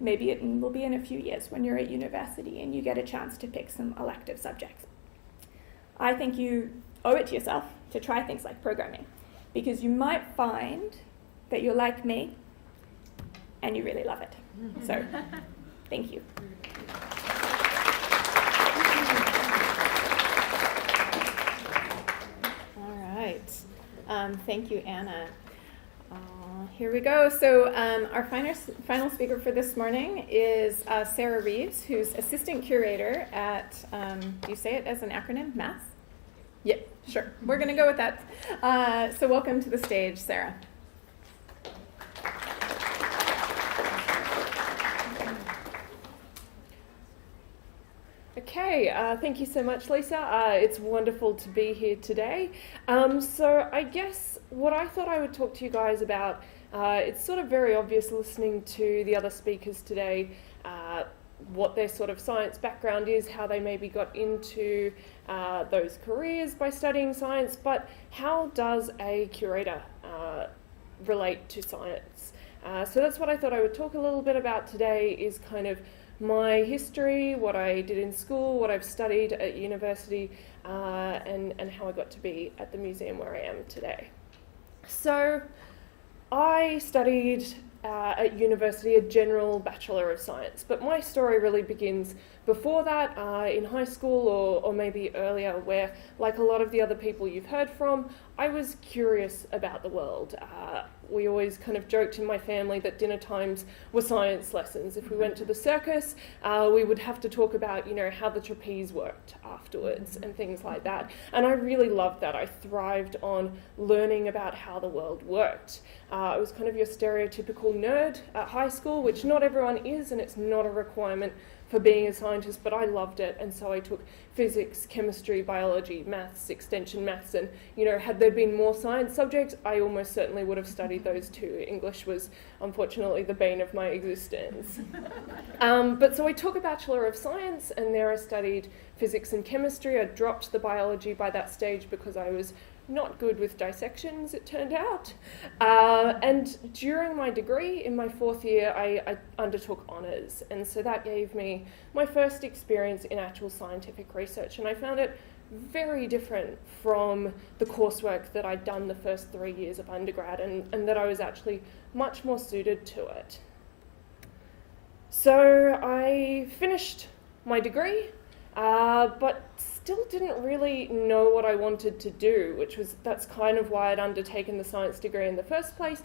Maybe it will be in a few years when you're at university and you get a chance to pick some elective subjects. I think you owe it to yourself to try things like programming, because you might find that you're like me and you really love it. So, thank you. All right. Thank you, Anna. Here we go. So our final speaker for this morning is Sarah Reeves, who's assistant curator at, do you say it as an acronym, MAS? Yeah, sure. We're going to go with that. So welcome to the stage, Sarah. Okay, thank you so much, Lisa. It's wonderful to be here today. So I guess what I thought I would talk to you guys about, it's sort of very obvious listening to the other speakers today, what their sort of science background is, how they maybe got into those careers by studying science, but how does a curator relate to science? So that's what I thought I would talk a little bit about today, is kind of my history, what I did in school, what I've studied at university, and how I got to be at the museum where I am today. So I studied at university a general Bachelor of Science, but my story really begins before that, in high school or maybe earlier, where, like a lot of the other people you've heard from, I was curious about the world. We always kind of joked in my family that dinner times were science lessons. If we went to the circus, we would have to talk about, how the trapeze worked afterwards and things like that. And I really loved that. I thrived on learning about how the world worked. I was kind of your stereotypical nerd at high school, which not everyone is, and it's not a requirement for being a scientist, but I loved it, and so I took physics, chemistry, biology, maths, extension maths, and had there been more science subjects, I almost certainly would have studied those too. English was unfortunately the bane of my existence. But so I took a Bachelor of Science, and there I studied physics and chemistry. I dropped the biology by that stage because I was not good with dissections, it turned out. And during my degree, in my 4th year, I undertook honours, and so that gave me my first experience in actual scientific research, and I found it very different from the coursework that I'd done the first 3 years of undergrad, and that I was actually much more suited to it. So I finished my degree, but still didn't really know what I wanted to do, that's kind of why I'd undertaken the science degree in the first place.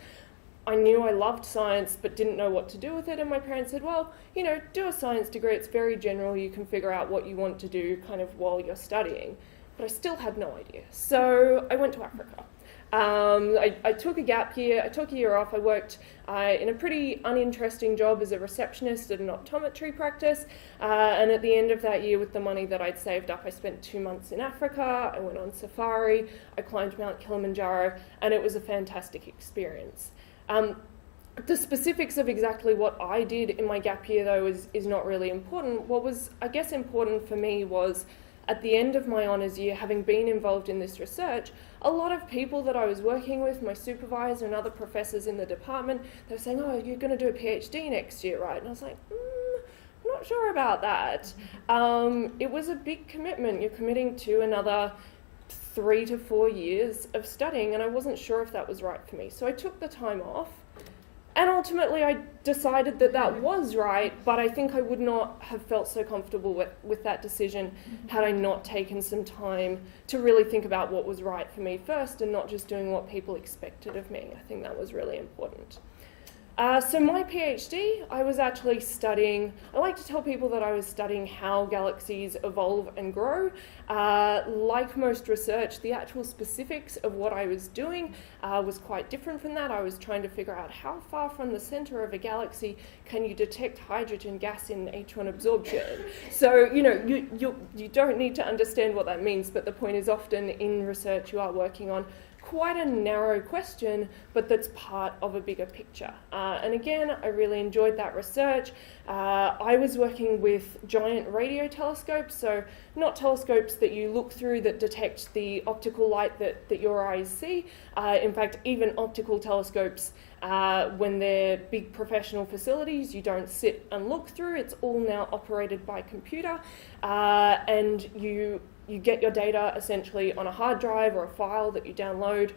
I knew I loved science but didn't know what to do with it, and my parents said, well, you know, do a science degree, it's very general, you can figure out what you want to do kind of while you're studying. But I still had no idea. So I went to Africa. I took a gap year, I took a year off, I worked in a pretty uninteresting job as a receptionist at an optometry practice, and at the end of that year with the money that I'd saved up, I spent 2 months in Africa, I went on safari, I climbed Mount Kilimanjaro, and it was a fantastic experience. The specifics of exactly what I did in my gap year, though, is not really important. What was, I guess, important for me was, at the end of my honours year, having been involved in this research, a lot of people that I was working with, my supervisor and other professors in the department, they were saying, oh, you're going to do a PhD next year, right? And I was like, I'm not sure about that. It was a big commitment. You're committing to another 3 to 4 years of studying, and I wasn't sure if that was right for me. So I took the time off, and ultimately I decided that that was right, but I think I would not have felt so comfortable with that decision had I not taken some time to really think about what was right for me first and not just doing what people expected of me. I think that was really important. So my PhD, I was actually studying, I like to tell people that I was studying how galaxies evolve and grow. Like most research, the actual specifics of what I was doing was quite different from that. I was trying to figure out how far from the centre of a galaxy can you detect hydrogen gas in H1 absorption. So, you know, you don't need to understand what that means, but the point is often in research you are working on quite a narrow question, but that's part of a bigger picture. And again, I really enjoyed that research. I was working with giant radio telescopes, so not telescopes that you look through that detect the optical light that your eyes see. In fact, even optical telescopes, when they're big professional facilities, you don't sit and look through. It's all now operated by computer, and you get your data essentially on a hard drive or a file that you download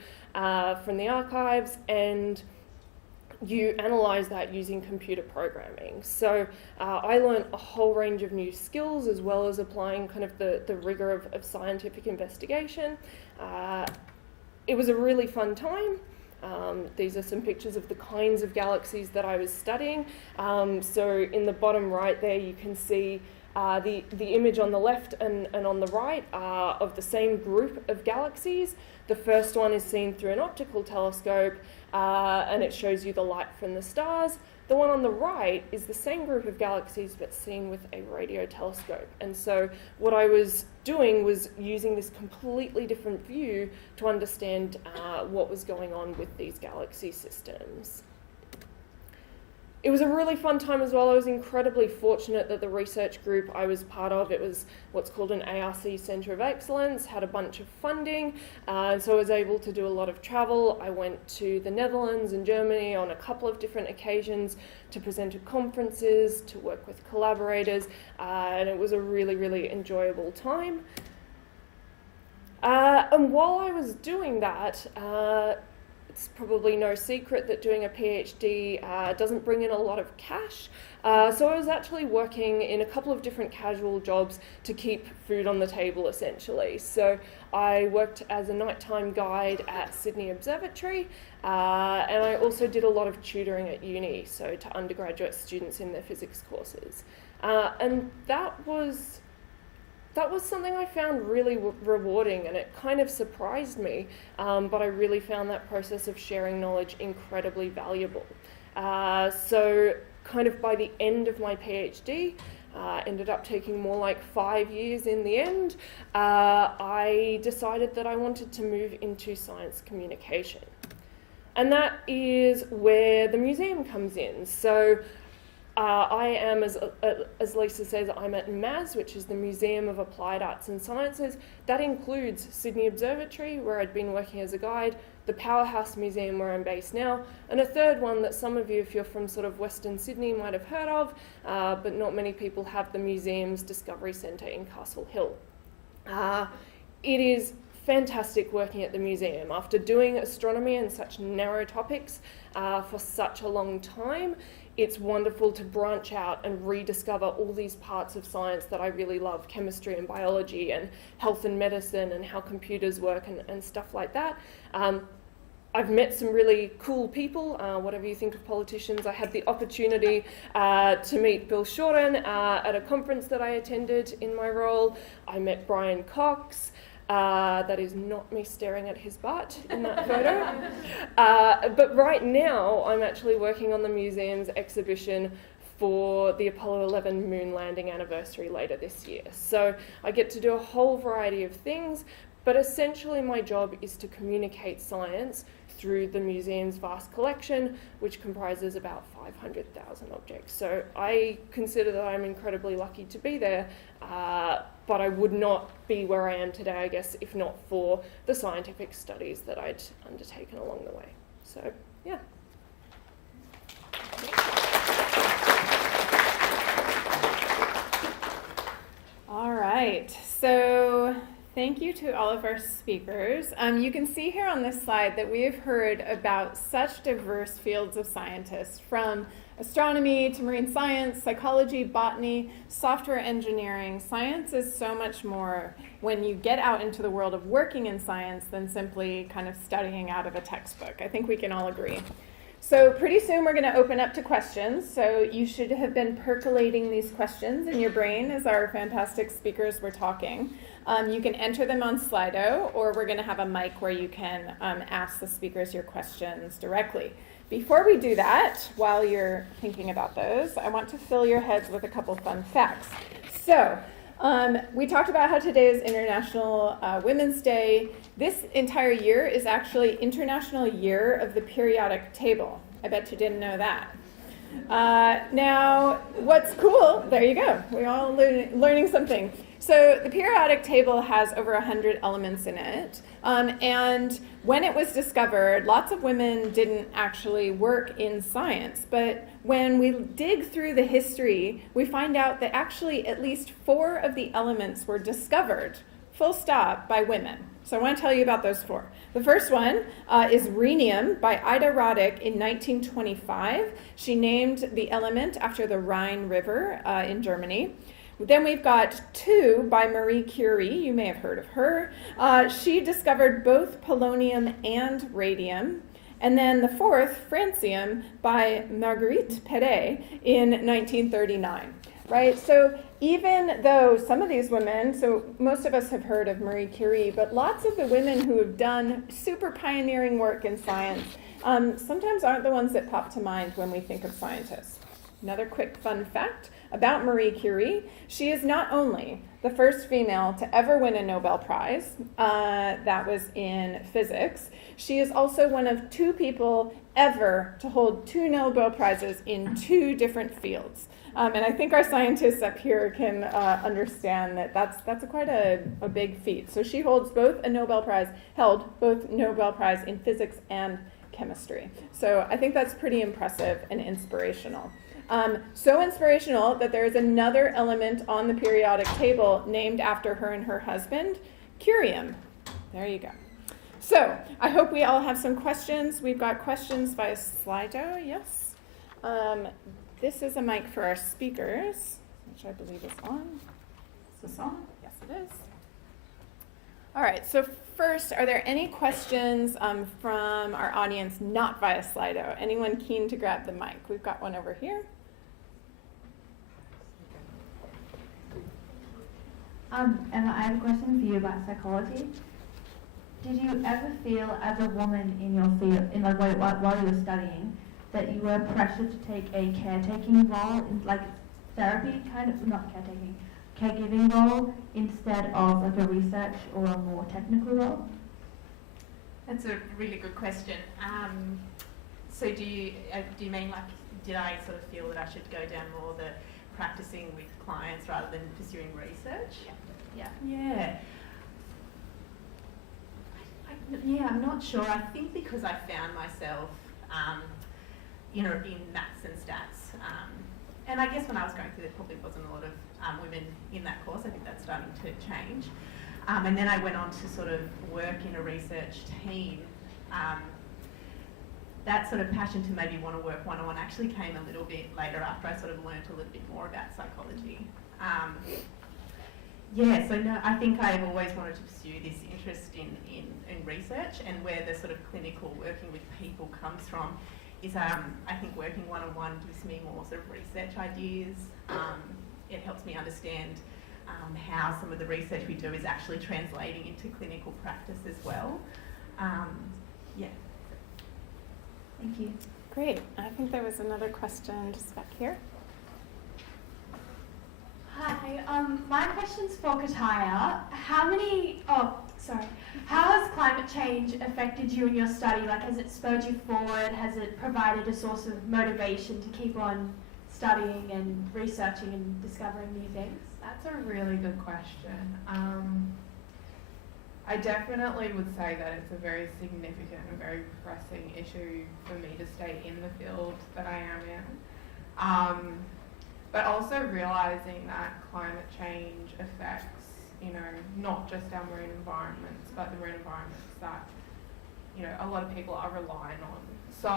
from the archives, and you analyse that using computer programming. So I learned a whole range of new skills as well as applying kind of the rigour of scientific investigation. It was a really fun time. These are some pictures of the kinds of galaxies that I was studying. So in the bottom right there you can see the image on the left and on the right are of the same group of galaxies. The first one is seen through an optical telescope, and it shows you the light from the stars. The one on the right is the same group of galaxies but seen with a radio telescope. And so what I was doing was using this completely different view to understand what was going on with these galaxy systems. It was a really fun time as well. I was incredibly fortunate that the research group I was part of, it was what's called an ARC Centre of Excellence, had a bunch of funding, and so I was able to do a lot of travel. I went to the Netherlands and Germany on a couple of different occasions to present at conferences, to work with collaborators, and it was a really, really enjoyable time. And while I was doing that, it's probably no secret that doing a PhD doesn't bring in a lot of cash. So I was actually working in a couple of different casual jobs to keep food on the table, essentially. So I worked as a nighttime guide at Sydney Observatory, and I also did a lot of tutoring at uni, so to undergraduate students in their physics courses. And that was something I found really rewarding, and it kind of surprised me, but I really found that process of sharing knowledge incredibly valuable. So kind of by the end of my PhD, ended up taking more like 5 years in the end, I decided that I wanted to move into science communication. And that is where the museum comes in. So I am, as Lisa says, I'm at MAS, which is the Museum of Applied Arts and Sciences. That includes Sydney Observatory, where I'd been working as a guide, the Powerhouse Museum, where I'm based now, and a third one that some of you, if you're from sort of Western Sydney, might have heard of, but not many people have, the museum's Discovery Centre in Castle Hill. It is fantastic working at the museum. After doing astronomy and such narrow topics for such a long time, it's wonderful to branch out and rediscover all these parts of science that I really love, chemistry and biology and health and medicine and how computers work and stuff like that. I've met some really cool people, whatever you think of politicians. I had the opportunity to meet Bill Shorten at a conference that I attended in my role. I met Brian Cox. That is not me staring at his butt in that photo. But right now, I'm actually working on the museum's exhibition for the Apollo 11 moon landing anniversary later this year. So I get to do a whole variety of things, but essentially my job is to communicate science through the museum's vast collection, which comprises about 500,000 objects. So I consider that I'm incredibly lucky to be there, but I would not be where I am today, I guess, if not for the scientific studies that I'd undertaken along the way. So, yeah. All right, so thank you to all of our speakers. You can see here on this slide that we have heard about such diverse fields of scientists, from astronomy to marine science, psychology, botany, software engineering. Science is so much more when you get out into the world of working in science than simply kind of studying out of a textbook. I think we can all agree. So pretty soon we're going to open up to questions. So you should have been percolating these questions in your brain as our fantastic speakers were talking. You can enter them on Slido, or we're going to have a mic where you can ask the speakers your questions directly. Before we do that, while you're thinking about those, I want to fill your heads with a couple fun facts. So we talked about how today is International Women's Day. This entire year is actually International Year of the Periodic Table. I bet you didn't know that. Now, what's cool, there you go, we're all learning something. So the periodic table has over 100 elements in it, and when it was discovered, lots of women didn't actually work in science, but when we dig through the history, we find out that actually at least 4 of the elements were discovered, full stop, by women. So I want to tell you about those 4. The first one is rhenium by Ida Roddick in 1925. She named the element after the Rhine River in Germany. Then we've got 2 by Marie Curie. You may have heard of her. She discovered both polonium and radium. And then the 4th, francium, by Marguerite Perret in 1939. Right? So even though some of these women, so most of us have heard of Marie Curie, but lots of the women who have done super pioneering work in science sometimes aren't the ones that pop to mind when we think of scientists. Another quick fun fact about Marie Curie: she is not only the first female to ever win a Nobel Prize, that was in physics, she is also one of 2 people ever to hold 2 Nobel Prizes in 2 different fields. And I think our scientists up here can understand that that's quite a big feat. So she holds both held both Nobel Prize in physics and chemistry. So I think that's pretty impressive and inspirational. So inspirational that there is another element on the periodic table named after her and her husband, curium. There you go. So I hope we all have some questions. We've got questions via Slido, yes. This is a mic for our speakers, which I believe is on. Is this on? Yes, it is. All right, so first, are there any questions from our audience not via Slido? Anyone keen to grab the mic? We've got one over here. Emma, I have a question for you about psychology. Did you ever feel, as a woman in your field, in while you were studying, that you were pressured to take a caretaking role, in like therapy kind of, not caretaking, caregiving role instead of like a research or a more technical role? That's a really good question. So do you mean like did I sort of feel that I should go down more the practicing with clients rather than pursuing research? Yeah. I'm not sure. I think because I found myself, in maths and stats, and I guess when I was going through, there probably wasn't a lot of women in that course. I think that's starting to change. And then I went on to sort of work in a research team. That sort of passion to maybe want to work one-on-one actually came a little bit later after I sort of learnt a little bit more about psychology. I think I've always wanted to pursue this interest in research, and where the sort of clinical working with people comes from is I think working one-on-one gives me more sort of research ideas. It helps me understand how some of the research we do is actually translating into clinical practice as well. Thank you. Great. I think there was another question just back here. Hi, my question's for Kataya. How has climate change affected you in your study? Like, has it spurred you forward? Has it provided a source of motivation to keep on studying and researching and discovering new things? That's a really good question. I definitely would say that it's a very significant and very pressing issue for me to stay in the field that I am in. But also realising that climate change affects, not just our marine environments, but the marine environments that, a lot of people are relying on. So,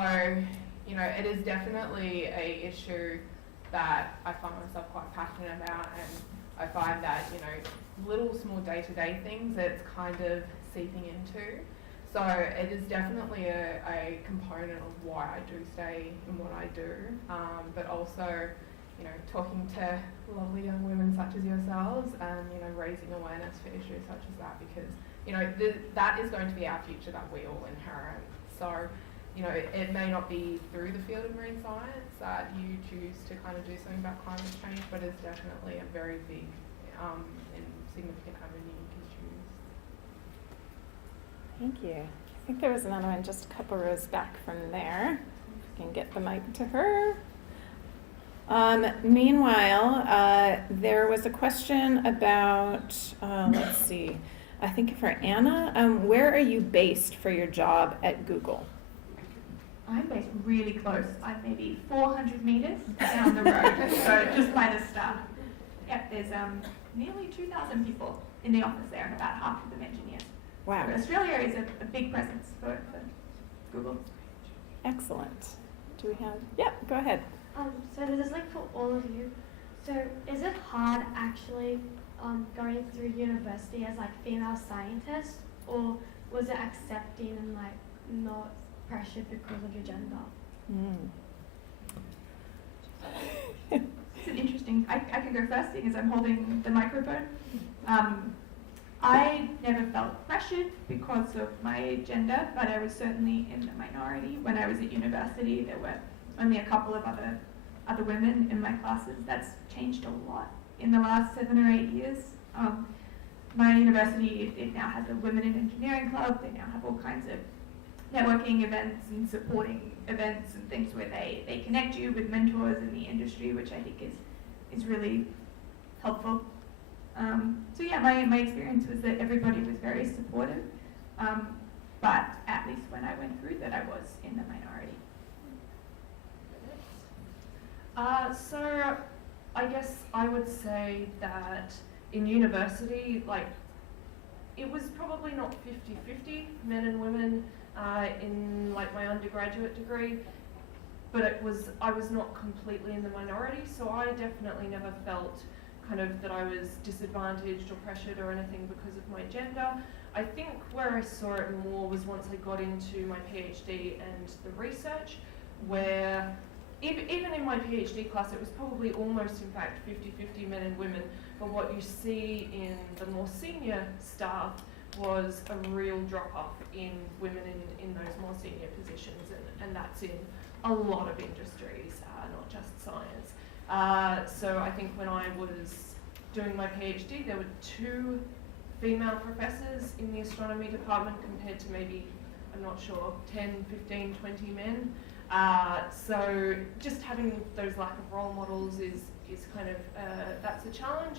it is definitely an issue that I find myself quite passionate about, and I find that, little small day-to-day things that it's kind of seeping into. So it is definitely a component of why I do stay in what I do, but also, talking to lovely young women such as yourselves and, raising awareness for issues such as that, because, that is going to be our future that we all inherit. So, it may not be through the field of marine science that you choose to kind of do something about climate change, but it's definitely a very big and significant avenue you can choose. Thank you. I think there was another one just a couple rows back from there. If I can get the mic to her. Meanwhile, there was a question about, let's see, I think for Anna, where are you based for your job at Google? I'm based really close. I'm maybe 400 metres down the road, so just by the start. Yep, there's nearly 2,000 people in the office there, and about half of them engineers. Wow. So Australia is a big presence for Google. Excellent. Do we have, yeah, go ahead. So this is like for all of you. So is it hard actually going through university as like female scientist, or was it accepting and like not pressured because of your gender? It's an interesting, I can go first seeing as I'm holding the microphone. I never felt pressured because of my gender, but I was certainly in the minority. When I was at university, there were only a couple of other women in my classes. That's changed a lot in the last 7 or 8 years. My university, it now has a Women in Engineering Club. They now have all kinds of networking events and supporting events and things where they connect you with mentors in the industry, which I think is really helpful. So yeah, my experience was that everybody was very supportive, but at least when I went through that, I was in the minority. So I guess I would say that in university, like, it was probably not 50-50 men and women in like my undergraduate degree, but I was not completely in the minority, so I definitely never felt kind of that I was disadvantaged or pressured or anything because of my gender. I think where I saw it more was once I got into my PhD and the research, where even in my PhD class it was probably almost in fact 50-50 men and women, but what you see in the more senior staff was a real drop-off in women in those more senior positions, and that's in a lot of industries, not just science. So I think when I was doing my PhD, there were 2 female professors in the astronomy department compared to maybe, I'm not sure, 10, 15, 20 men. So just having those lack of role models is kind of, that's a challenge.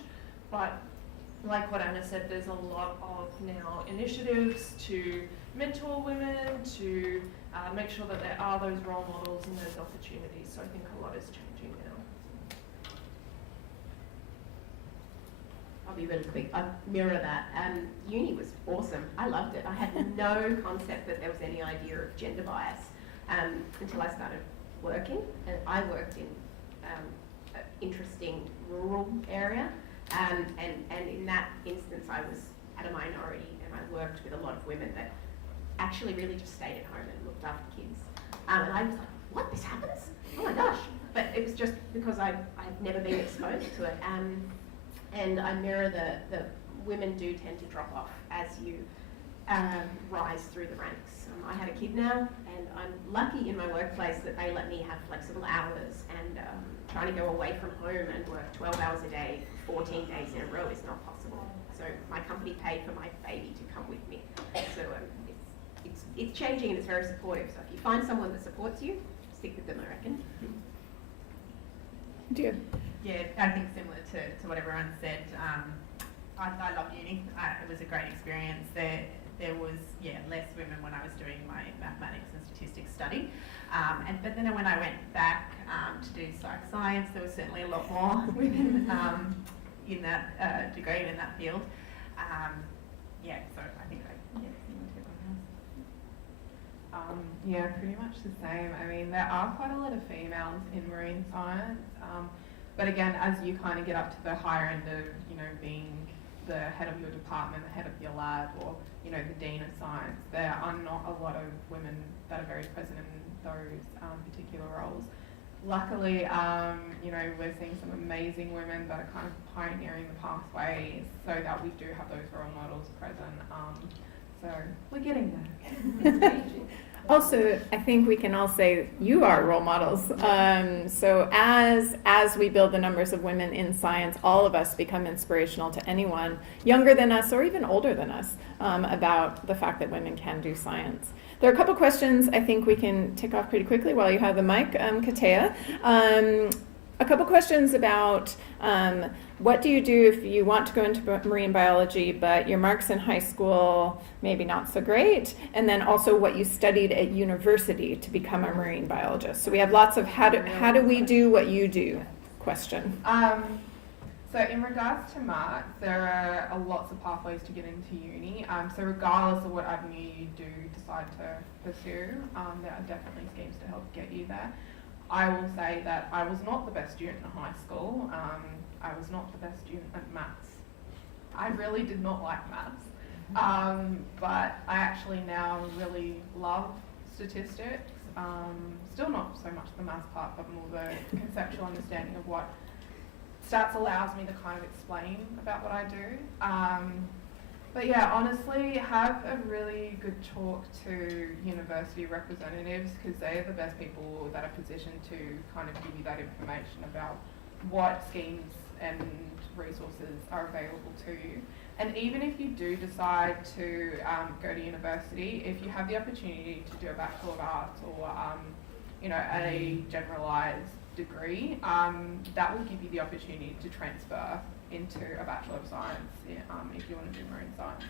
But like what Anna said, there's a lot of now initiatives to mentor women, to make sure that there are those role models and those opportunities. So I think a lot is changing now. I'll be really quick. I mirror that. Uni was awesome. I loved it. I had no concept that there was any idea of gender bias until I started working. And I worked in an interesting rural area. And in that instance, I was at a minority, and I worked with a lot of women that actually really just stayed at home and looked after kids. And I was like, what, this happens? Oh my gosh. But it was just because I've never been exposed to it. And I mirror the women do tend to drop off as you rise through the ranks. I have a kid now, and I'm lucky in my workplace that they let me have flexible hours, and trying to go away from home and work 12 hours a day for 14 days in a row is not possible. So my company paid for my baby to come with me. So it's changing, and it's very supportive. So if you find someone that supports you, stick with them, I reckon. Dear. Yeah, I think similar to what everyone said. I loved uni. It was a great experience. There was less women when I was doing my mathematics and statistics study, but then when I went back to do psych science, there was certainly a lot more women in that degree and in that field. So I think similar to everyone else. Yeah, pretty much the same. I mean, there are quite a lot of females in marine science. But again, as you kind of get up to the higher end of, being the head of your department, the head of your lab, or, the dean of science, there are not a lot of women that are very present in those particular roles. Luckily, we're seeing some amazing women that are kind of pioneering the pathways so that we do have those role models present. So we're getting there. Also, I think we can all say you are role models. So as we build the numbers of women in science, all of us become inspirational to anyone younger than us or even older than us about the fact that women can do science. There are a couple questions I think we can tick off pretty quickly while you have the mic, Katea. A couple questions about what do you do if you want to go into marine biology, but your marks in high school maybe not so great, and then also what you studied at university to become a marine biologist. So we have lots of how do we do what you do question. So in regards to marks, there are lots of pathways to get into uni. So regardless of what avenue you do decide to pursue, there are definitely schemes to help get you there. I will say that I was not the best student in high school. I was not the best student at maths. I really did not like maths. But I actually now really love statistics. Still not so much the maths part, but more the conceptual understanding of what stats allows me to kind of explain about what I do. But yeah, honestly, have a really good talk to university representatives, because they are the best people that are positioned to kind of give you that information about what schemes and resources are available to you. And even if you do decide to go to university, if you have the opportunity to do a Bachelor of Arts or a generalised degree, that will give you the opportunity to transfer into a Bachelor of Science if you want to do marine science.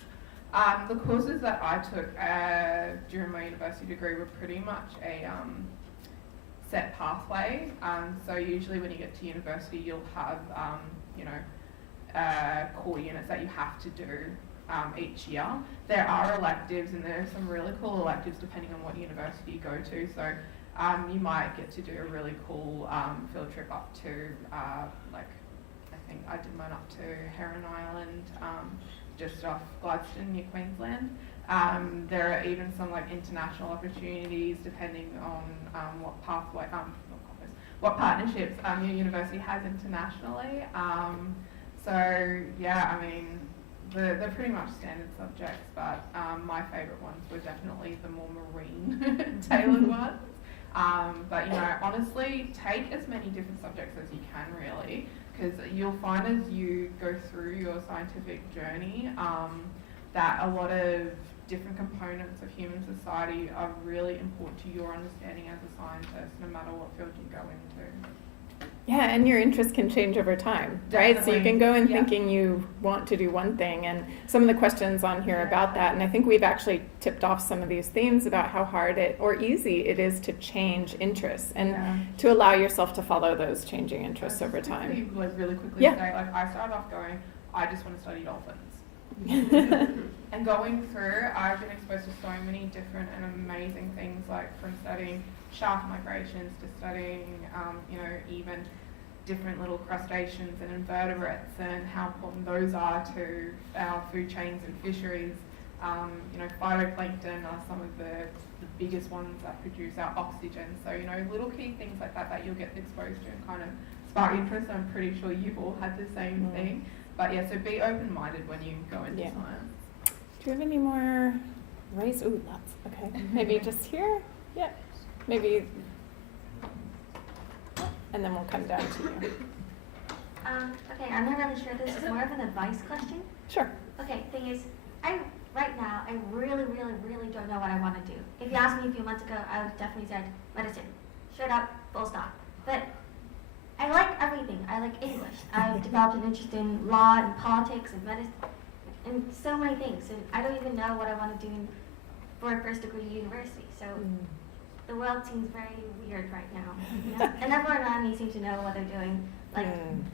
The courses that I took during my university degree were pretty much a set pathway. So usually when you get to university, you'll have core units that you have to do each year. There are electives, and there are some really cool electives depending on what university you go to. So you might get to do a really cool field trip up to I did mine up to Heron Island, just off Gladstone near Queensland. There are even some international opportunities depending on what pathway, what partnerships your university has internationally. So yeah, I mean, they're pretty much standard subjects, but my favourite ones were definitely the more marine tailored ones. But honestly, take as many different subjects as you can, really, because you'll find as you go through your scientific journey that a lot of different components of human society are really important to your understanding as a scientist, no matter what field you go into. Yeah, and your interests can change over time, right? So you can go in thinking you want to do one thing, and some of the questions on here about that, and I think we've actually tipped off some of these themes about how hard or easy it is to change interests and to allow yourself to follow those changing interests over time. Really quickly say, like, I started off going, I just want to study dolphins. And going through, I've been exposed to so many different and amazing things, like from studying shark migrations to studying, even different little crustaceans and invertebrates and how important those are to our food chains and fisheries. Phytoplankton are some of the biggest ones that produce our oxygen. So, little key things like that you'll get exposed to and kind of spark interest. I'm pretty sure you've all had the same thing. But yeah, so be open-minded when you go into science. Do you have any more race? Ooh, lots. Okay. Maybe just here? Yeah. Maybe. And then we'll come down to you. Okay, I'm not really sure. This is more of an advice question. Sure. Okay, thing is, right now, I really, really, really don't know what I want to do. If you asked me a few months ago, I would definitely said medicine. Straight up, full stop. But I like everything. I like English. I've developed an interest in law and politics and medicine and so many things. And I don't even know what I want to do for a first degree university. So the world seems very weird right now. And everyone around me seems to know what they're doing. Like,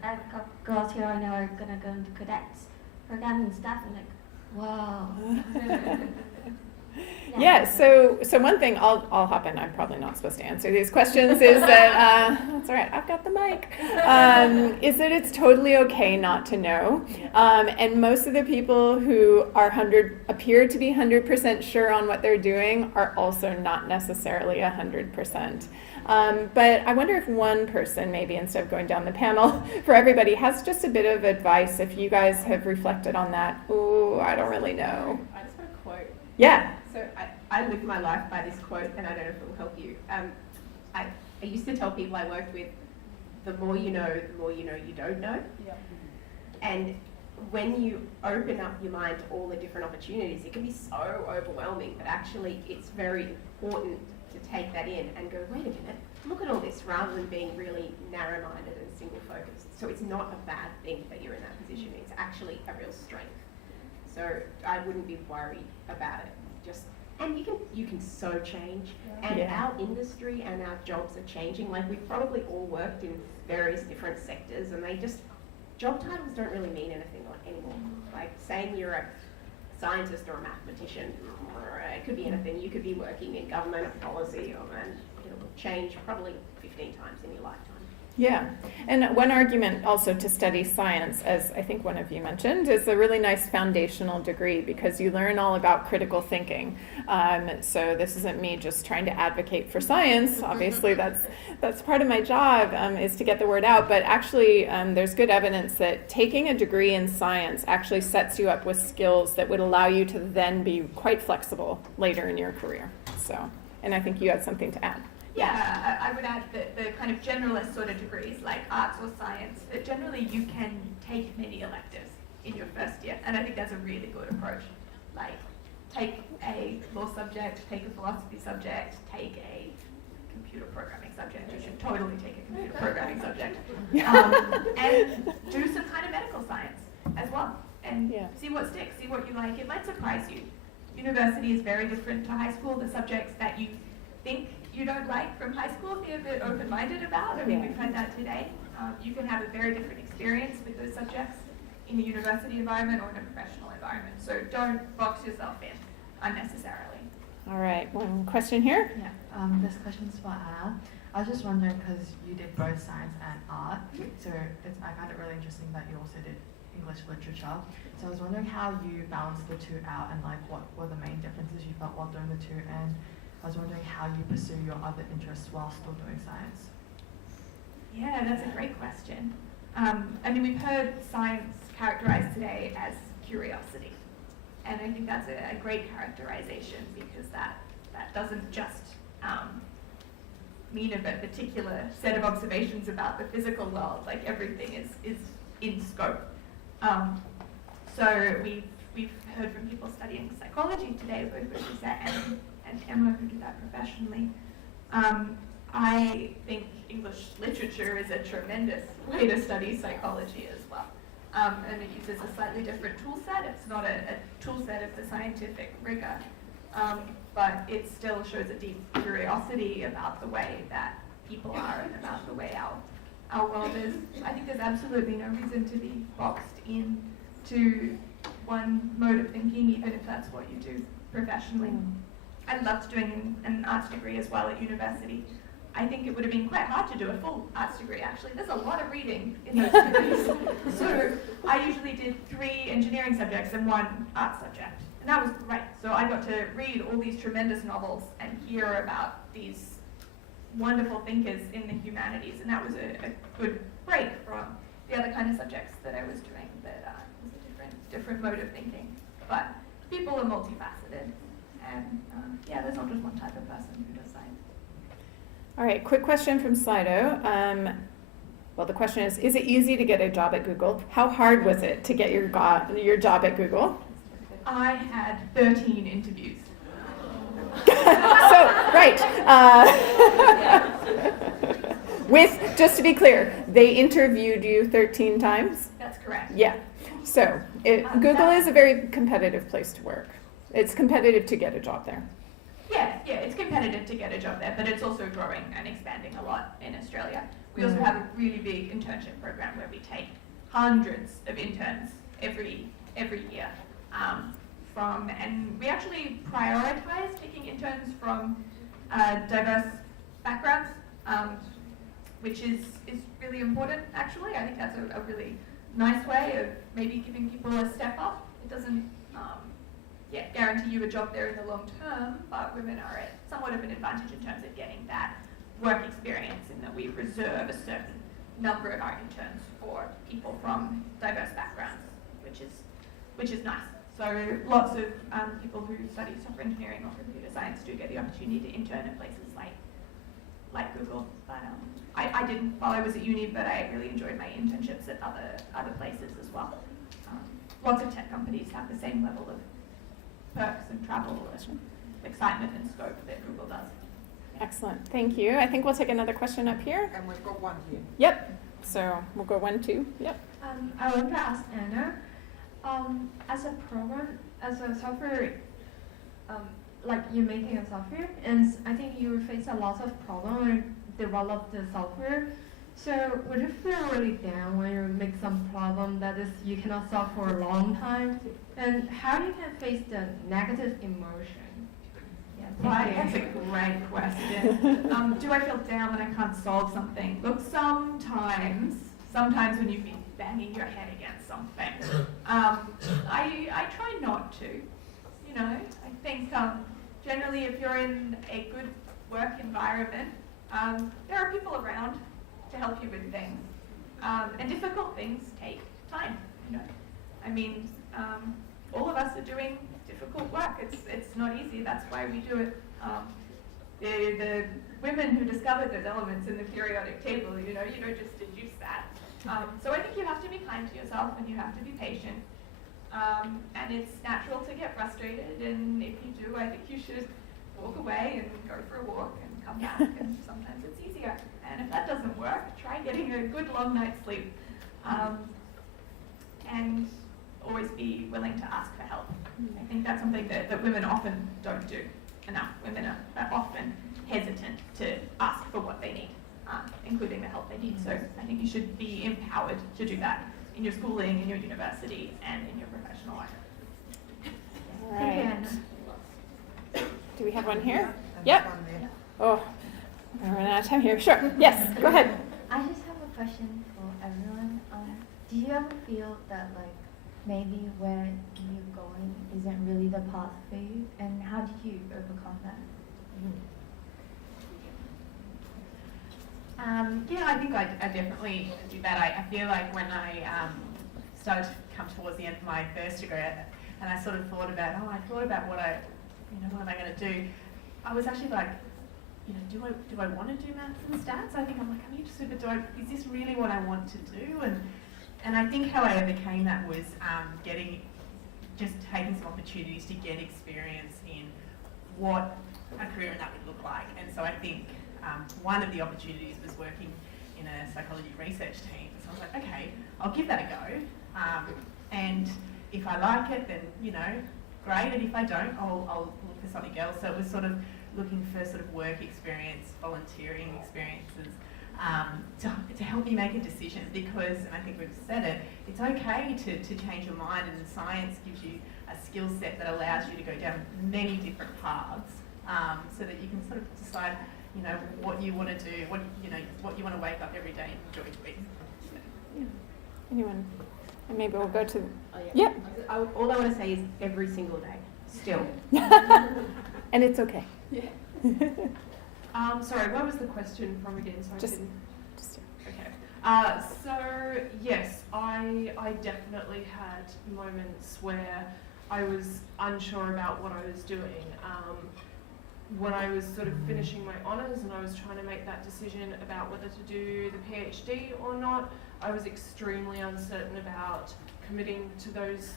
I have a couple girls here I know are going to go into cadets program and stuff. And like, whoa. Yeah, so one thing, I'll hop in, I'm probably not supposed to answer these questions, is that, that's all right, I've got the mic, is that it's totally okay not to know. And most of the people who are appear to be 100% sure on what they're doing are also not necessarily 100%. But I wonder if one person, maybe instead of going down the panel for everybody, has just a bit of advice if you guys have reflected on that. Ooh, I don't really know. I just want to quote. Yeah. So I live my life by this quote, and I don't know if it will help you. I used to tell people I worked with, the more you know you don't know. Yeah. And when you open up your mind to all the different opportunities, it can be so overwhelming, but actually it's very important to take that in and go, wait a minute, look at all this, rather than being really narrow-minded and single-focused. So it's not a bad thing that you're in that position. It's actually a real strength. So I wouldn't be worried about it. And you can so change, and our industry and our jobs are changing. Like, we've probably all worked in various different sectors, and job titles don't really mean anything anymore. Like, saying you're a scientist or a mathematician, it could be anything. You could be working in government or policy, and it'll change probably 15 times in your lifetime. Yeah, and one argument also to study science, as I think one of you mentioned, is a really nice foundational degree because you learn all about critical thinking. So this isn't me just trying to advocate for science. Obviously, that's part of my job, is to get the word out. But actually, there's good evidence that taking a degree in science actually sets you up with skills that would allow you to then be quite flexible later in your career. So, and I think you had something to add. Yeah, I would add that the kind of generalist sort of degrees like arts or science, that generally you can take many electives in your first year, and I think that's a really good approach. Like, take a law subject, take a philosophy subject, take a computer programming subject. You should totally take a computer programming subject. And do some kind of medical science as well, and see what sticks, see what you like. It might surprise you. University is very different to high school. The subjects that you think you don't like from high school, be a bit open-minded about. I mean, we've heard that today. You can have a very different experience with those subjects in a university environment or in a professional environment. So don't box yourself in unnecessarily. All right, one question here. Yeah, this question's for Anna. I was just wondering, because you did both science and art, so I found it really interesting that you also did English literature. So I was wondering how you balanced the two out, and like what were the main differences you felt while doing the two, and I was wondering how you pursue your other interests while still doing science. Yeah, that's a great question. I mean, we've heard science characterized today as curiosity. And I think that's a great characterization, because that doesn't just mean a particular set of observations about the physical world. Like, everything is in scope. So we've we've heard from people studying psychology today, both with Lisa and Emma, who do that professionally. I think English literature is a tremendous way to study psychology as well. And it uses a slightly different tool set. It's not a tool set of the scientific rigor, but it still shows a deep curiosity about the way that people are and about the way our world is. I think there's absolutely no reason to be boxed in to one mode of thinking, even if that's what you do professionally. I loved doing an arts degree as well at university. I think it would have been quite hard to do a full arts degree, actually. There's a lot of reading in those degrees. So I usually did 3 engineering subjects and 1 art subject. And that was great. So I got to read all these tremendous novels and hear about these wonderful thinkers in the humanities. And that was a good break from the other kind of subjects that I was doing that was a different mode of thinking. But people are multifaceted. And yeah, there's not just one type of person who does science. All right, quick question from Slido. Well, the question is it easy to get a job at Google? How hard was it to get your job at Google? I had 13 interviews. So, right. Just to be clear, they interviewed you 13 times? That's correct. Yeah. So, Google is a very competitive place to work. It's competitive to get a job there. Yeah, it's competitive to get a job there, but it's also growing and expanding a lot in Australia. We also have a really big internship program where we take hundreds of interns every year. And we actually prioritize taking interns from diverse backgrounds, which is really important, actually. I think that's a really nice way of maybe giving people a step up. It doesn't guarantee you a job there in the long term, but women are at somewhat of an advantage in terms of getting that work experience, in that we reserve a certain number of our interns for people from diverse backgrounds, which is nice. So lots of people who study software engineering or computer science do get the opportunity to intern at places like Google. But I didn't while I was at uni, but I really enjoyed my internships at other places as well. Lots of tech companies have the same level of perks and travel and excitement and scope that Google does. Excellent, thank you. I think we'll take another question up here. And we've got one here. Yep, so we'll go 1, 2, yep. I want to ask Anna, as a software, like you're making a software, and I think you face a lot of problems when you develop the software. So would you feel really down when you make some problem that is you cannot solve for a long time? And how you can face the negative emotion? Right, that's a great question. Do I feel down when I can't solve something? Look, sometimes when you've been banging your head against something, I try not to. You know, I think generally if you're in a good work environment, there are people around to help you with things. And difficult things take time, you know. I mean, all of us are doing difficult work. It's not easy. That's why we do it. The women who discovered those elements in the periodic table, you don't just deduce that. So I think you have to be kind to yourself and you have to be patient. And it's natural to get frustrated. And if you do, I think you should walk away and go for a walk and come back. And sometimes it's easier. And if that doesn't work, try getting a good long night's sleep. And always be willing to ask for help. I think that's something that women often don't do enough. Women are often hesitant to ask for what they need, including the help they need. So I think you should be empowered to do that in your schooling, in your university, and in your professional life. All right. Do we have one here? And Yep. one there. Oh, we're running out of time here. Sure. Yes, go ahead. I just have a question for everyone. Do you ever feel that maybe where you're going isn't really the path for you, and how did you overcome that? I think I definitely do that. I feel like when I started to come towards the end of my first degree, and I sort of thought about, what am I going to do? I was actually like, do I want to do maths and stats? I'm interested, but is this really what I want to do? And I think how I overcame that was just taking some opportunities to get experience in what a career in that would look like. And so I think one of the opportunities was working in a psychology research team. So I was like, okay, I'll give that a go. And if I like it, then, you know, great. And if I don't, I'll look for something else. So it was sort of looking for sort of work experience, volunteering experiences, to help me make a decision, because, and I think we've said it, it's okay to change your mind, and science gives you a skill set that allows you to go down many different paths, so that you can sort of decide, you know, what you want to do, what you want to wake up every day and enjoy doing. Yeah. Anyone? And maybe we'll go to. Oh, yeah. Yeah. All I want to say is every single day, still. And it's okay. Yeah. Sorry, what was the question from again? So Just okay. So yes, I definitely had moments where I was unsure about what I was doing. When I was sort of finishing my honours and I was trying to make that decision about whether to do the PhD or not, I was extremely uncertain about committing to those,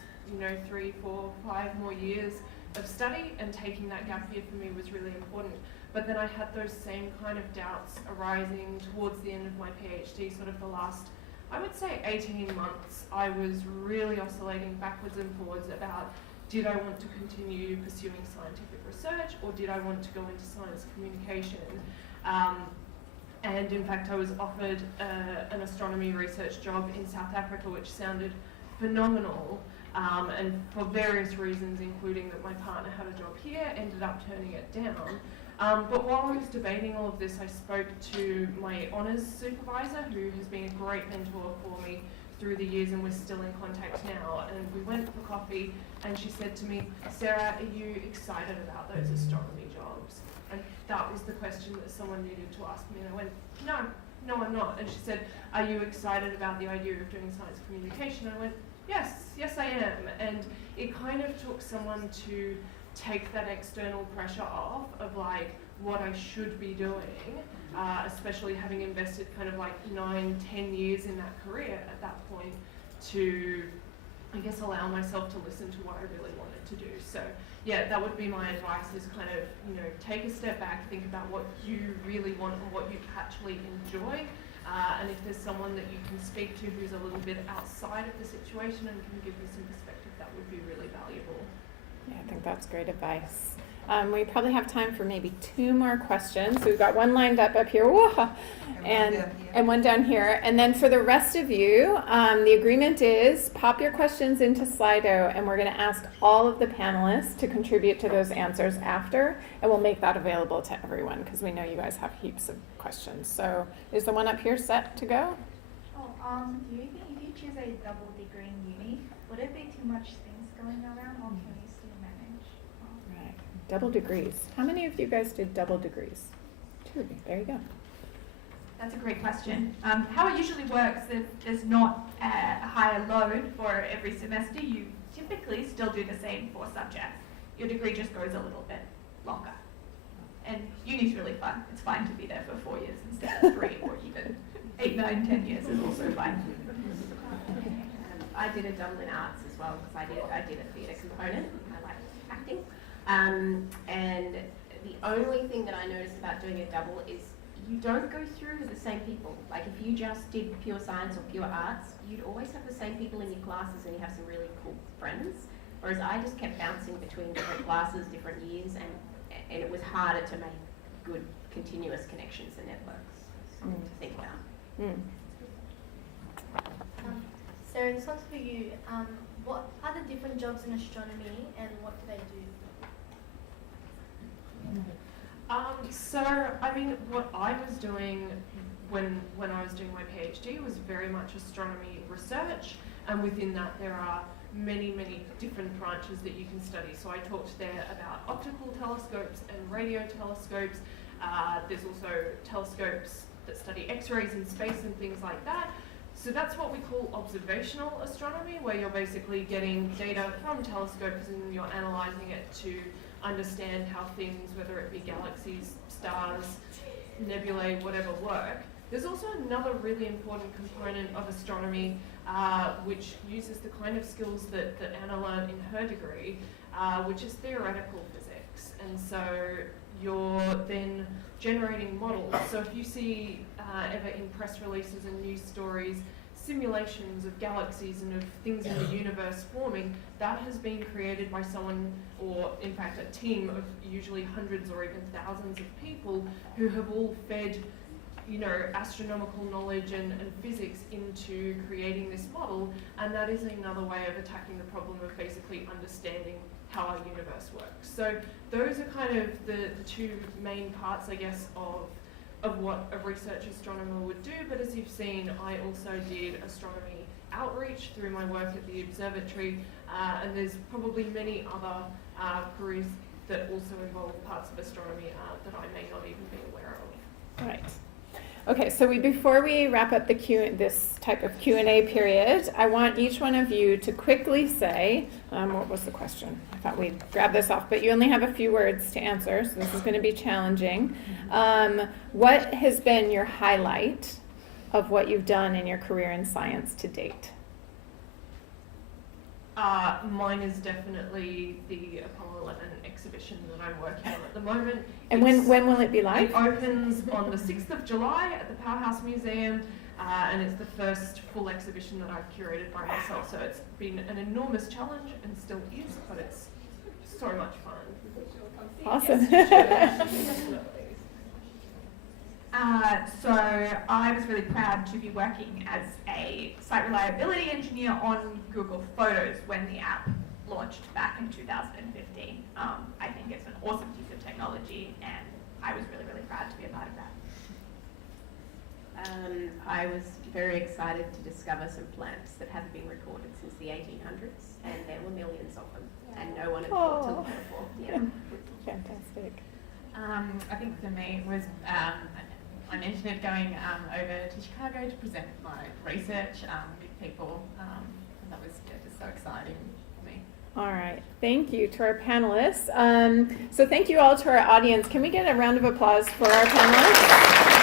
3, 4, 5 more years of study, and taking that gap year for me was really important. But then I had those same kind of doubts arising towards the end of my PhD, sort of the last, I would say 18 months. I was really oscillating backwards and forwards about, did I want to continue pursuing scientific research, or did I want to go into science communication? And in fact, I was offered an astronomy research job in South Africa, which sounded phenomenal, and for various reasons, including that my partner had a job here, ended up turning it down. But while I was debating all of this, I spoke to my honours supervisor, who has been a great mentor for me through the years, and we're still in contact now. And we went for coffee, and she said to me, "Sarah, are you excited about those astronomy jobs?" And that was the question that someone needed to ask me. And I went, no, I'm not. And she said, "Are you excited about the idea of doing science communication?" I went, yes I am. And it kind of took someone to take that external pressure off of like what I should be doing, especially having invested kind of like 9-10 years in that career at that point, to I guess allow myself to listen to what I really wanted to do. So yeah, that would be my advice, is kind of, take a step back, think about what you really want and what you actually enjoy. And if there's someone that you can speak to who's a little bit outside of the situation and can give you some perspective, that would be really valuable. Yeah, I think that's great advice. We probably have time for maybe 2 more questions. So we've got one lined up here, and one down here. And then for the rest of you, the agreement is pop your questions into Slido, and we're going to ask all of the panelists to contribute to those answers after, and we'll make that available to everyone because we know you guys have heaps of questions. So is the one up here set to go? Do you think if you choose a double degree in uni, would it be too much things going around, or can you still manage? Right, double degrees. How many of you guys did double degrees? 2 of you. There you go. That's a great question. How it usually works, if there's not a higher load for every semester, you typically still do the same 4 subjects. Your degree just goes a little bit longer. And uni's really fun. It's fine to be there for 4 years instead of 3, or even 8, 9, 10 years is also fine. I did a double in arts as well, because I did a theatre component. I like acting. And the only thing that I noticed about doing a double is you don't go through with the same people. Like if you just did pure science or pure arts, you'd always have the same people in your classes, and you have some really cool friends. Whereas I just kept bouncing between different classes, different years, and it was harder to make good continuous connections and networks. Something to think about. Sarah, this one's for you. What are the different jobs in astronomy, and what do they do? So, I mean, what I was doing when I was doing my PhD was very much astronomy research, and within that there are many different branches that you can study. So I talked there about optical telescopes and radio telescopes. There's also telescopes that study X-rays in space and things like that. So that's what we call observational astronomy, where you're basically getting data from telescopes and you're analysing it to understand how things, whether it be galaxies, stars, nebulae, whatever, work. There's also another really important component of astronomy, which uses the kind of skills that Anna learned in her degree, which is theoretical physics. And so you're then generating models. So if you see ever in press releases and news stories, simulations of galaxies and of things in the universe forming, that has been created by someone, or in fact a team of usually hundreds or even thousands of people who have all fed, you know, astronomical knowledge and physics into creating this model. And that is another way of attacking the problem of basically understanding how our universe works. So those are kind of the two main parts, I guess, of what a research astronomer would do. But as you've seen, I also did astronomy outreach through my work at the observatory, and there's probably many other careers that also involve parts of astronomy that I may not even be aware of. Right. Okay, so before we wrap up this type of Q&A period, I want each one of you to quickly say, what was the question? I thought we'd grab this off, but you only have a few words to answer, so this is going to be challenging. What has been your highlight of what you've done in your career in science to date? Mine is definitely the Apollo 11 exhibition that I'm working on at the moment. And when will it be live? It opens on the 6th of July at the Powerhouse Museum, and it's the first full exhibition that I've curated by myself. So it's been an enormous challenge and still is, but it's so much fun. Awesome. Yes, So I was really proud to be working as a site reliability engineer on Google Photos when the app launched back in 2015. I think it's an awesome piece of technology, and I was really, really proud to be a part of that. I was very excited to discover some plants that hadn't been recorded since the 1800s, and there were millions of them, and no one had thought to look before. Yeah. Fantastic. I think for me it was, I mentioned it going over to Chicago to present my research with people, and that was just so exciting for me. All right. Thank you to our panelists. So thank you all to our audience. Can we get a round of applause for our panelists?